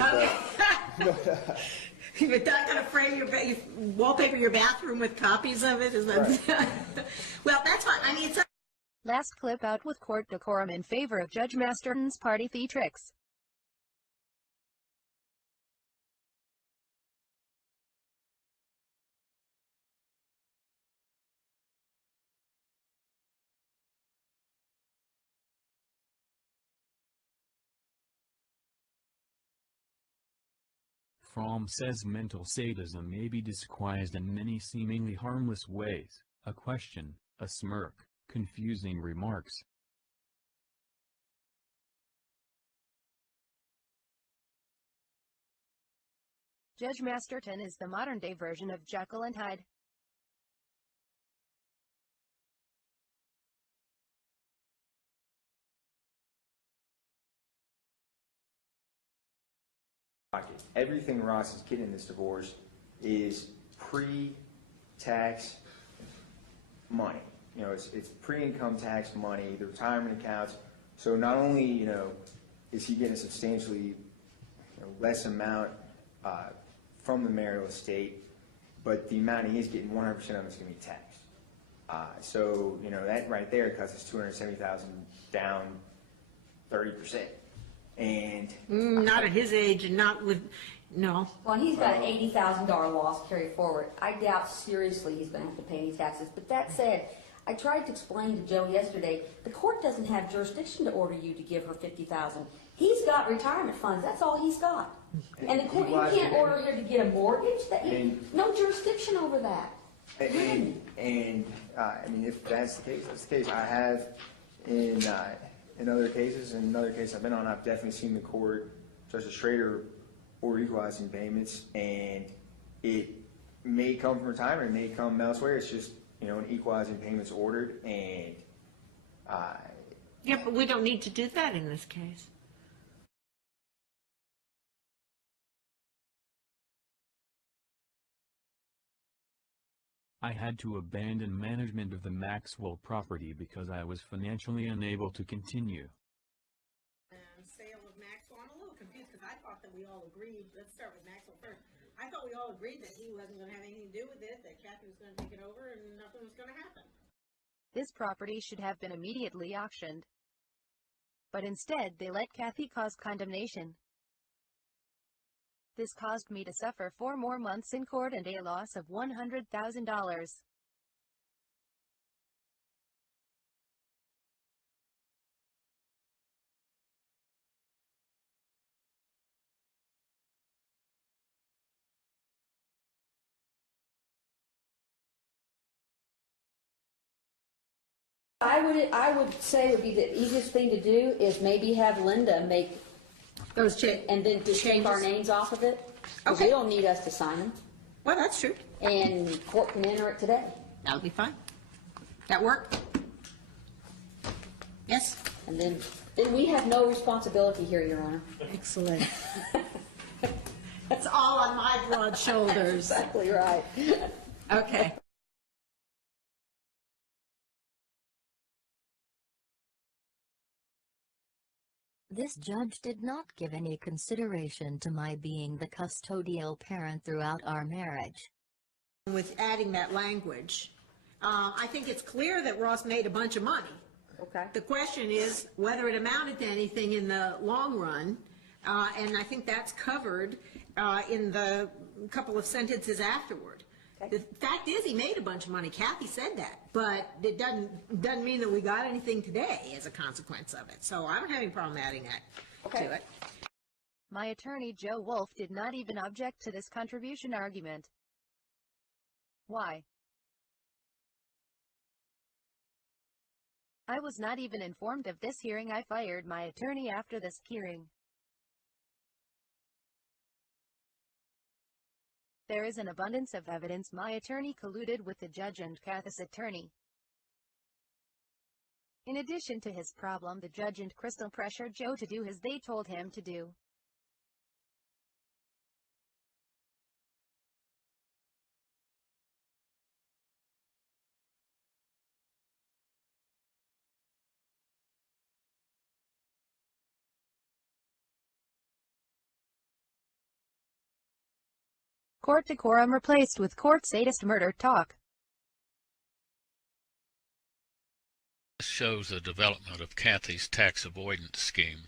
You're not going to frame you wallpaper your bathroom with copies of it? Is that right? Well, that's fine. I mean, it's Last clip out with court decorum in favor of Judge Masterton's party theatrics. Fromm says mental sadism may be disguised in many seemingly harmless ways: a question, a smirk, confusing remarks. Judge Masterton is the modern-day version of Jekyll and Hyde. Everything Ross is getting in this divorce is pre-tax money. It's pre-income tax money, the retirement accounts. So not only, is he getting a substantially less amount from the marital estate, but the amount he is getting, 100% of it is going to be taxed. So, that right there cuts us $270,000 down 30%. And not at his age and not with, no. Well, he's got an $80,000 loss carried forward. I doubt seriously he's going to have to pay any taxes. But that said, I tried to explain to Joe yesterday, the court doesn't have jurisdiction to order you to give her $50,000. He's got retirement funds. That's all he's got. And the court, you can't order her to get a mortgage. No jurisdiction over that. And I mean, if that's the case, that's the case. I have in other cases, I've been on, I've definitely seen the court, Justice Schrader, order equalizing payments, and it may come from retirement, it may come elsewhere. It's just, an equalizing payments ordered, and yeah, but we don't need to do that in this case. I had to abandon management of the Maxwell property because I was financially unable to continue. Sale of Maxwell, I'm a little confused because I thought that we all agreed, let's start with Maxwell first. I thought we all agreed that he wasn't going to have anything to do with it, that Kathy was going to take it over and nothing was going to happen. This property should have been immediately auctioned. But instead, they let Kathy cause condemnation. This caused me to suffer 4 more months in court and a loss of $100,000. I would say would be the easiest thing to do is maybe have Linda make Those and then just take our names off of it. Because Okay. they don't need us to sign them. Well, that's true. And court can enter it today. That'll be fine. That work? Yes? And then we have no responsibility here, Your Honor. Excellent. It's all on my broad shoulders. Exactly right. Okay. This judge did not give any consideration to my being the custodial parent throughout our marriage. With adding that language, I think it's clear that Ross made a bunch of money. Okay. The question is whether it amounted to anything in the long run, and I think that's covered in the couple of sentences afterward. Okay. The fact is he made a bunch of money. Kathy said that, but it doesn't mean that we got anything today as a consequence of it. So I don't have any problem adding that to it. My attorney, Joe Wolf, did not even object to this contribution argument. Why? I was not even informed of this hearing. I fired my attorney after this hearing. There is an abundance of evidence my attorney colluded with the judge and Kathy's attorney. In addition to his problem, the judge and Crystal pressured Joe to do as they told him to do. Court decorum replaced with court sadist murder talk. This shows the development of Kathy's tax avoidance scheme.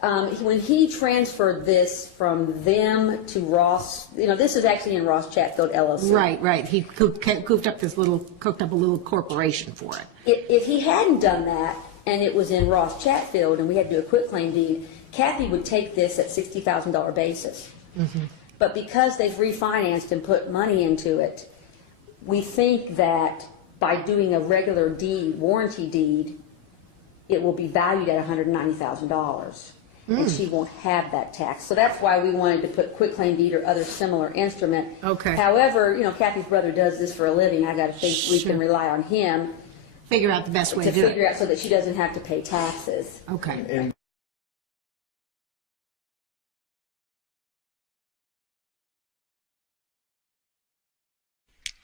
When he transferred this from them to Ross, this is actually in Ross Chatfield LLC. Right. He cooked up a little corporation for it. If he hadn't done that, and it was in Ross Chatfield, and we had to do a quitclaim deed, Kathy would take this at $60,000 basis. Mm-hmm. But because they've refinanced and put money into it, we think that by doing a regular deed, warranty deed, it will be valued at $190,000. And she won't have that tax. So that's why we wanted to put quitclaim deed or other similar instrument. Okay. However, Kathy's brother does this for a living. I got to think we can rely on him Figure out the best way to to do figure it. out so that she doesn't have to pay taxes. Okay.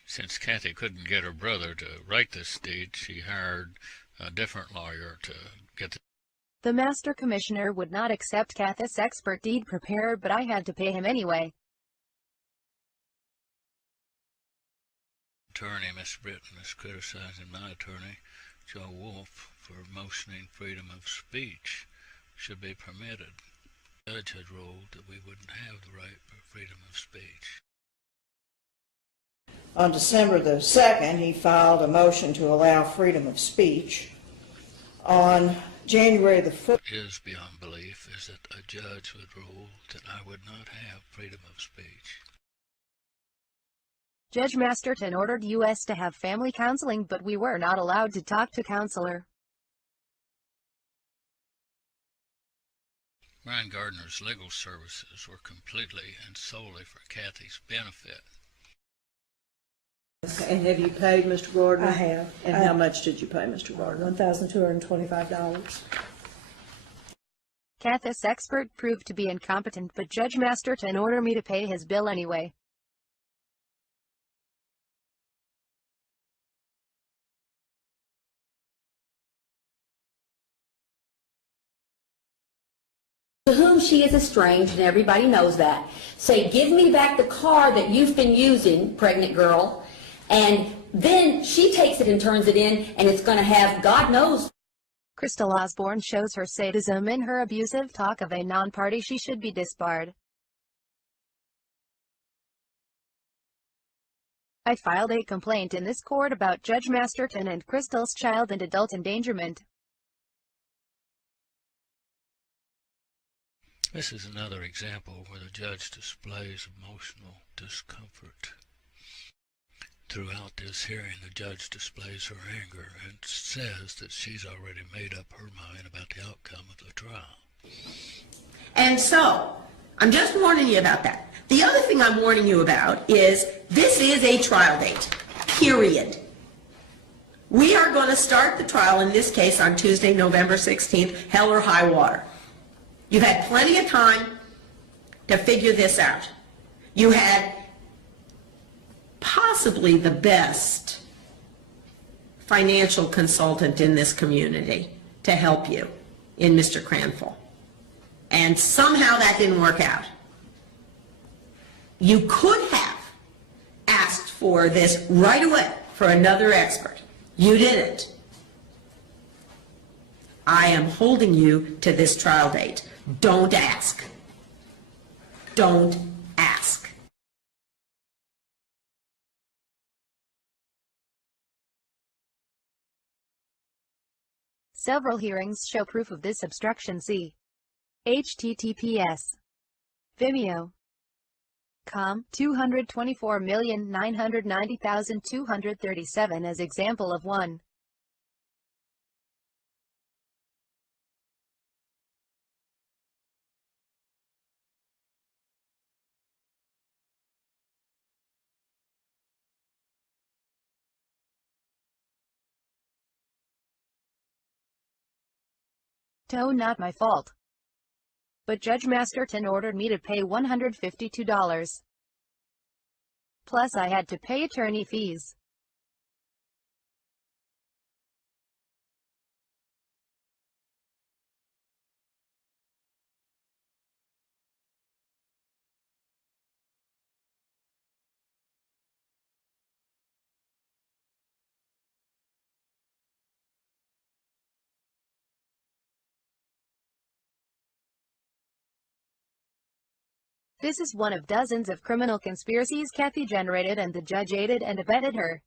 Since Kathy couldn't get her brother to write this deed, she hired a different lawyer to get The master commissioner would not accept Kathy's expert deed preparer, but I had to pay him anyway. attorney. Miss Britton is criticizing my attorney, Joe Wolf, for motioning freedom of speech should be permitted. The judge had ruled that we wouldn't have the right for freedom of speech. On December the 2nd, he filed a motion to allow freedom of speech. On January the 5th, What is beyond belief is that a judge would rule that I would not have freedom of speech. Judge Masterton ordered us to have family counseling, but we were not allowed to talk to counselor. Ryan Gardner's legal services were completely and solely for Kathy's benefit. and have you paid Mr. Gardner? I have. And how much did you pay Mr. Gardner? $1,225. Kathy's expert proved to be incompetent, but Judge Masterton ordered me to pay his bill anyway. To whom she is estranged, and everybody knows that. Say, give me back the car that you've been using, pregnant girl, and then she takes it and turns it in, and it's going to have, God knows. Crystal Osborne shows her sadism in her abusive talk of a non-party. She should be disbarred. I filed a complaint in this court about Judge Masterton and Crystal's child and adult endangerment. This is another example where the judge displays emotional discomfort. throughout this hearing, the judge displays her anger and says that she's already made up her mind about the outcome of the trial. And so, I'm just warning you about that. The other thing I'm warning you about is this is a trial date, period. We are going to start the trial in this case on Tuesday, November 16th, hell or high water. You've had plenty of time to figure this out. You had possibly the best financial consultant in this community to help you in Mr. Cranful. And somehow that didn't work out. You could have asked for this right away for another expert. You didn't. I am holding you to this trial date. Don't ask. Don't ask. Several hearings show proof of this obstruction. See https://vimeo.com 224,990,237 as example of 1. Not my fault. But Judge Masterton ordered me to pay $152. Plus I had to pay attorney fees. This is one of dozens of criminal conspiracies Kathy generated, and the judge aided and abetted her.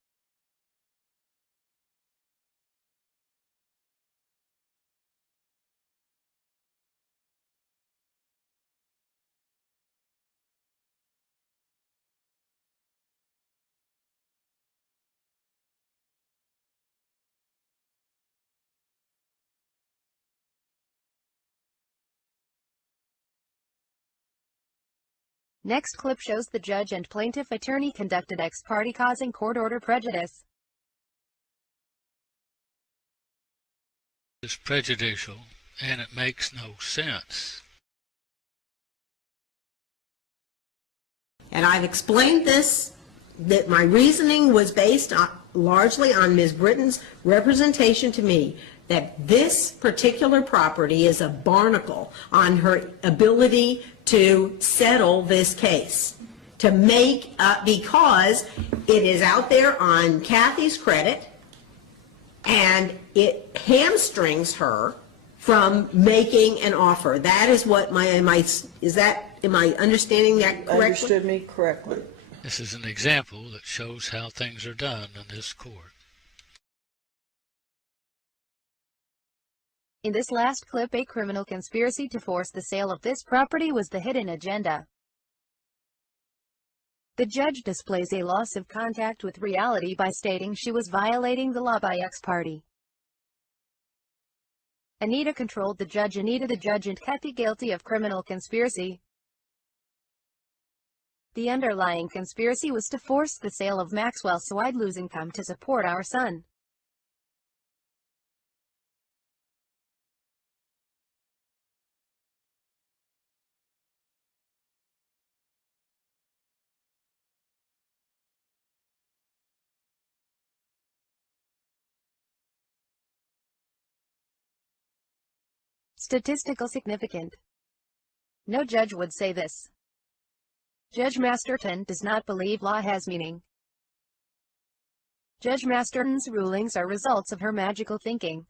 Next clip shows the judge and plaintiff attorney conducted ex parte, causing court order prejudice. It's prejudicial, and it makes no sense. And I've explained this, that my reasoning was based largely on Ms. Britton's representation to me that this particular property is a barnacle on her ability to settle this case, to make because it is out there on Kathy's credit, and it hamstrings her from making an offer. That is what am I understanding that correctly? You understood me correctly. This is an example that shows how things are done in this court. In this last clip, a criminal conspiracy to force the sale of this property was the hidden agenda. The judge displays a loss of contact with reality by stating she was violating the law by ex parte. Anita controlled the judge. Anita the judge and Kathy guilty of criminal conspiracy. The underlying conspiracy was to force the sale of Maxwell so I'd lose income to support our son. Statistical significant. No judge would say this. Judge Masterton does not believe law has meaning. Judge Masterton's rulings are results of her magical thinking.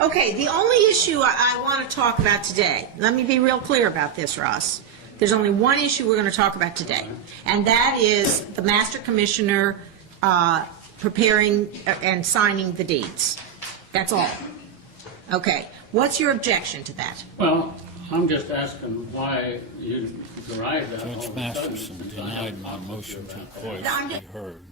Okay, the only issue I want to talk about today, let me be real clear about this, Ross. There's only one issue we're going to talk about today, and that is the Master Commissioner preparing and signing the deeds. That's all. Okay, what's your objection to that? Well, I'm just asking why you derived that all Judge of a sudden. Masterson denied my motion to voice be heard.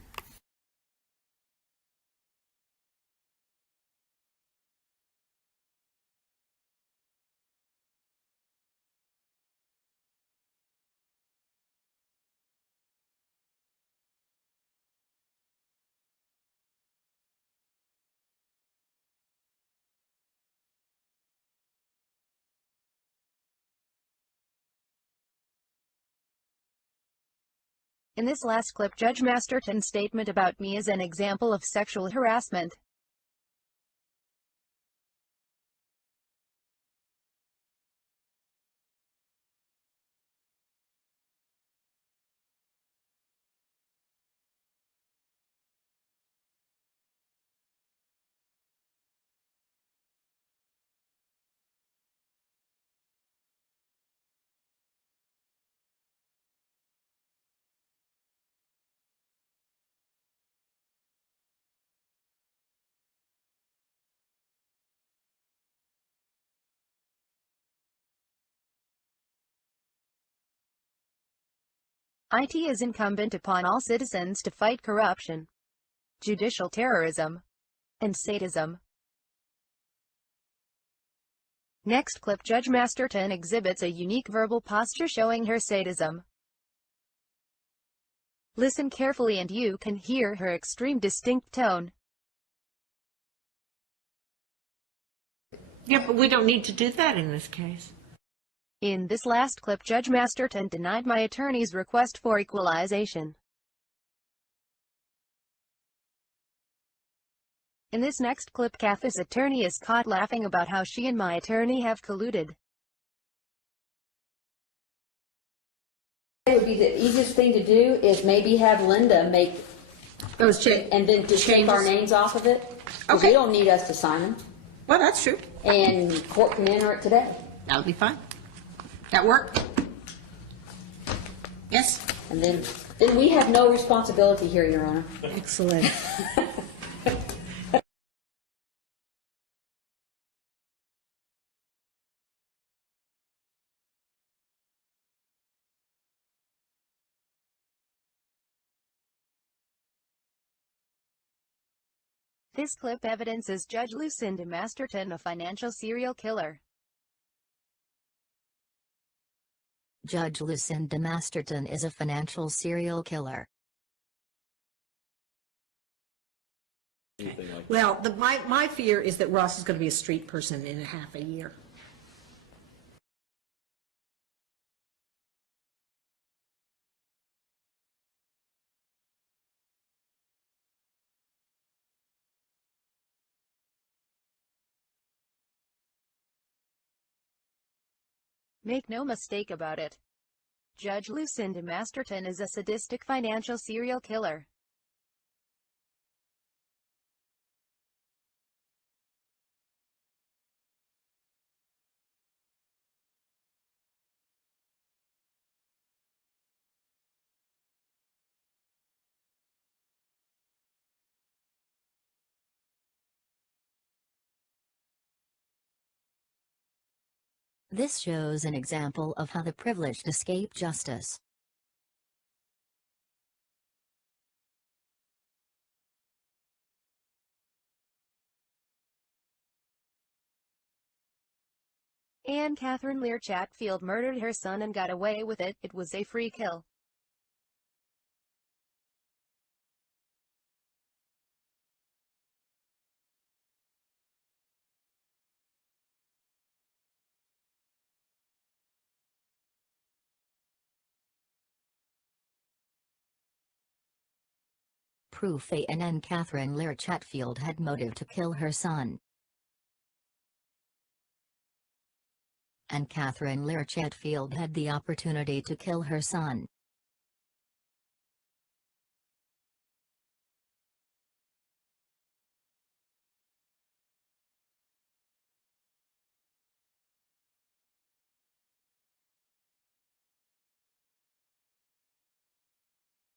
In this last clip, Judge Masterton's statement about me is an example of sexual harassment. It is incumbent upon all citizens to fight corruption, judicial terrorism, and sadism. Next clip, Judge Masterton exhibits a unique verbal posture showing her sadism. Listen carefully and you can hear her extreme distinct tone. Yeah, but we don't need to do that in this case. In this last clip, Judge Masterton denied my attorney's request for equalization. In this next clip, Kathy's attorney is caught laughing about how she and my attorney have colluded. It would be the easiest thing to do is maybe have Linda make Those changes. and then just take our names off of it. 'Cause Okay. they don't need us to sign them, Well, that's true. and court can enter it today. That'll be fine. That work? Yes? And then we have no responsibility here, Your Honor. Excellent. This clip evidences Judge Lucinda Masterton a financial serial killer. Judge Lucinda Masterton is a financial serial killer. Anything like Well, my fear is that Ross is going to be a street person in a half a year. Make no mistake about it. Judge Lucinda Masterton is a sadistic financial serial killer. This shows an example of how the privileged escape justice. Anne Catherine Lear Chatfield murdered her son and got away with it. It was a free kill. Proof Anne Catherine Lear Chatfield had motive to kill her son. Anne Catherine Lear Chatfield had the opportunity to kill her son.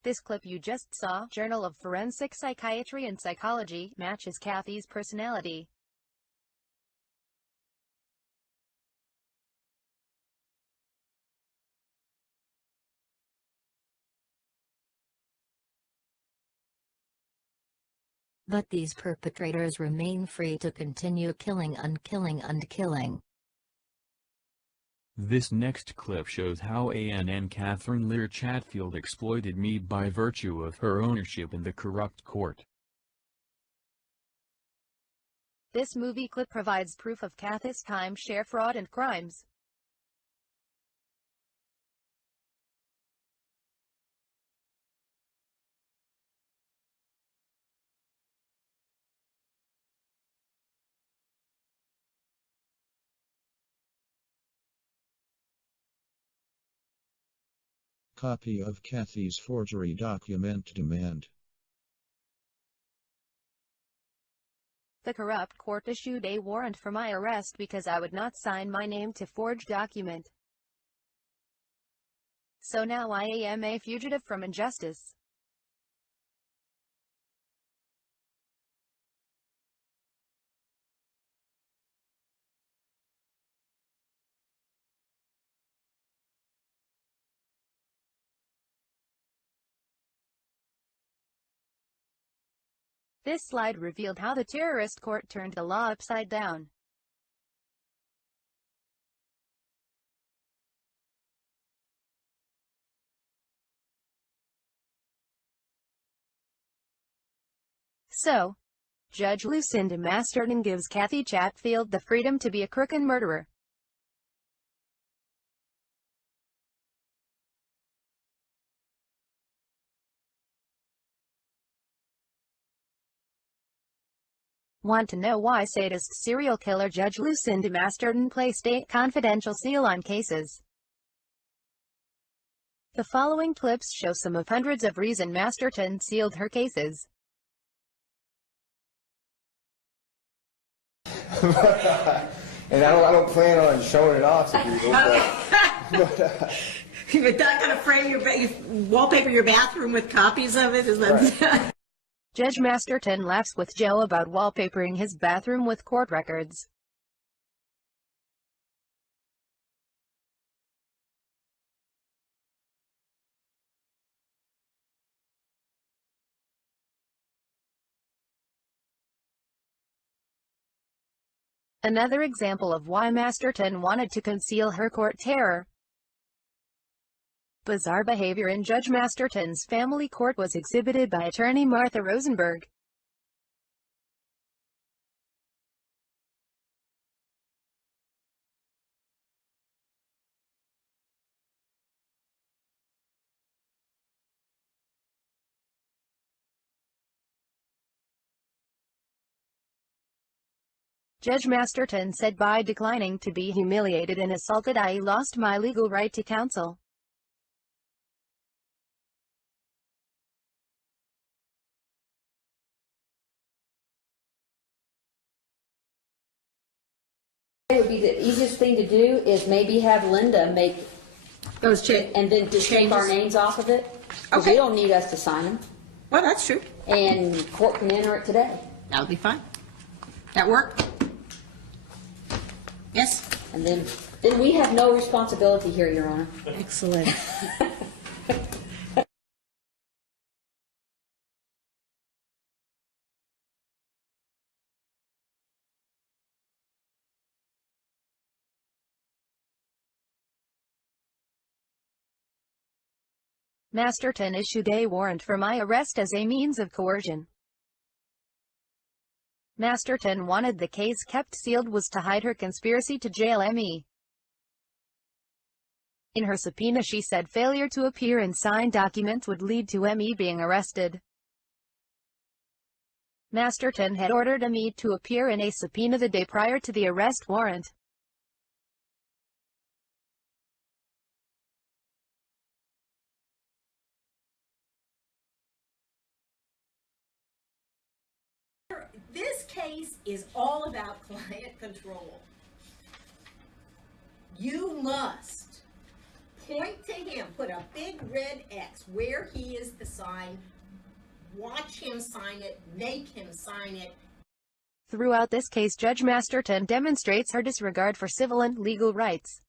This clip you just saw, Journal of Forensic Psychiatry and Psychology, matches Kathy's personality. But these perpetrators remain free to continue killing and killing and killing. This next clip shows how ANN Catherine Lear Chatfield exploited me by virtue of her ownership in the corrupt court. This movie clip provides proof of Kathy's timeshare fraud and crimes. Copy of Kathy's forgery document demand. The corrupt court issued a warrant for my arrest because I would not sign my name to forged document. So now I am a fugitive from injustice. This slide revealed how the terrorist court turned the law upside down. So, Judge Lucinda Masterton gives Kathy Chatfield the freedom to be a crook and murderer. Want to know why sadist serial killer Judge Lucinda Masterton placed a confidential seal on cases? The following clips show some of hundreds of reasons Masterton sealed her cases. And I don't plan on showing it off to people, You're not going to frame you wallpaper your bathroom with copies of it? Is that Right. Judge Masterton laughs with Joe about wallpapering his bathroom with court records. Another example of why Masterton wanted to conceal her court terror. Bizarre behavior in Judge Masterton's family court was exhibited by attorney Martha Rosenberg. Judge Masterton said, by declining to be humiliated and assaulted, I lost my legal right to counsel. It would be the easiest thing to do is maybe have Linda make those and then just take our names off of it. Because Okay. we don't need us to sign them. Well, that's true. And court can enter it today. That would be fine. That work? Yes? And then we have no responsibility here, Your Honor. Excellent. Masterton issued a warrant for my arrest as a means of coercion. Masterton wanted the case kept sealed was to hide her conspiracy to jail me. In her subpoena she said failure to appear and sign documents would lead to me being arrested. Masterton had ordered me to appear in a subpoena the day prior to the arrest warrant. This case is all about client control. You must point to him, put a big red X where he is the sign, watch him sign it, make him sign it. Throughout this case, Judge Masterton demonstrates her disregard for civil and legal rights.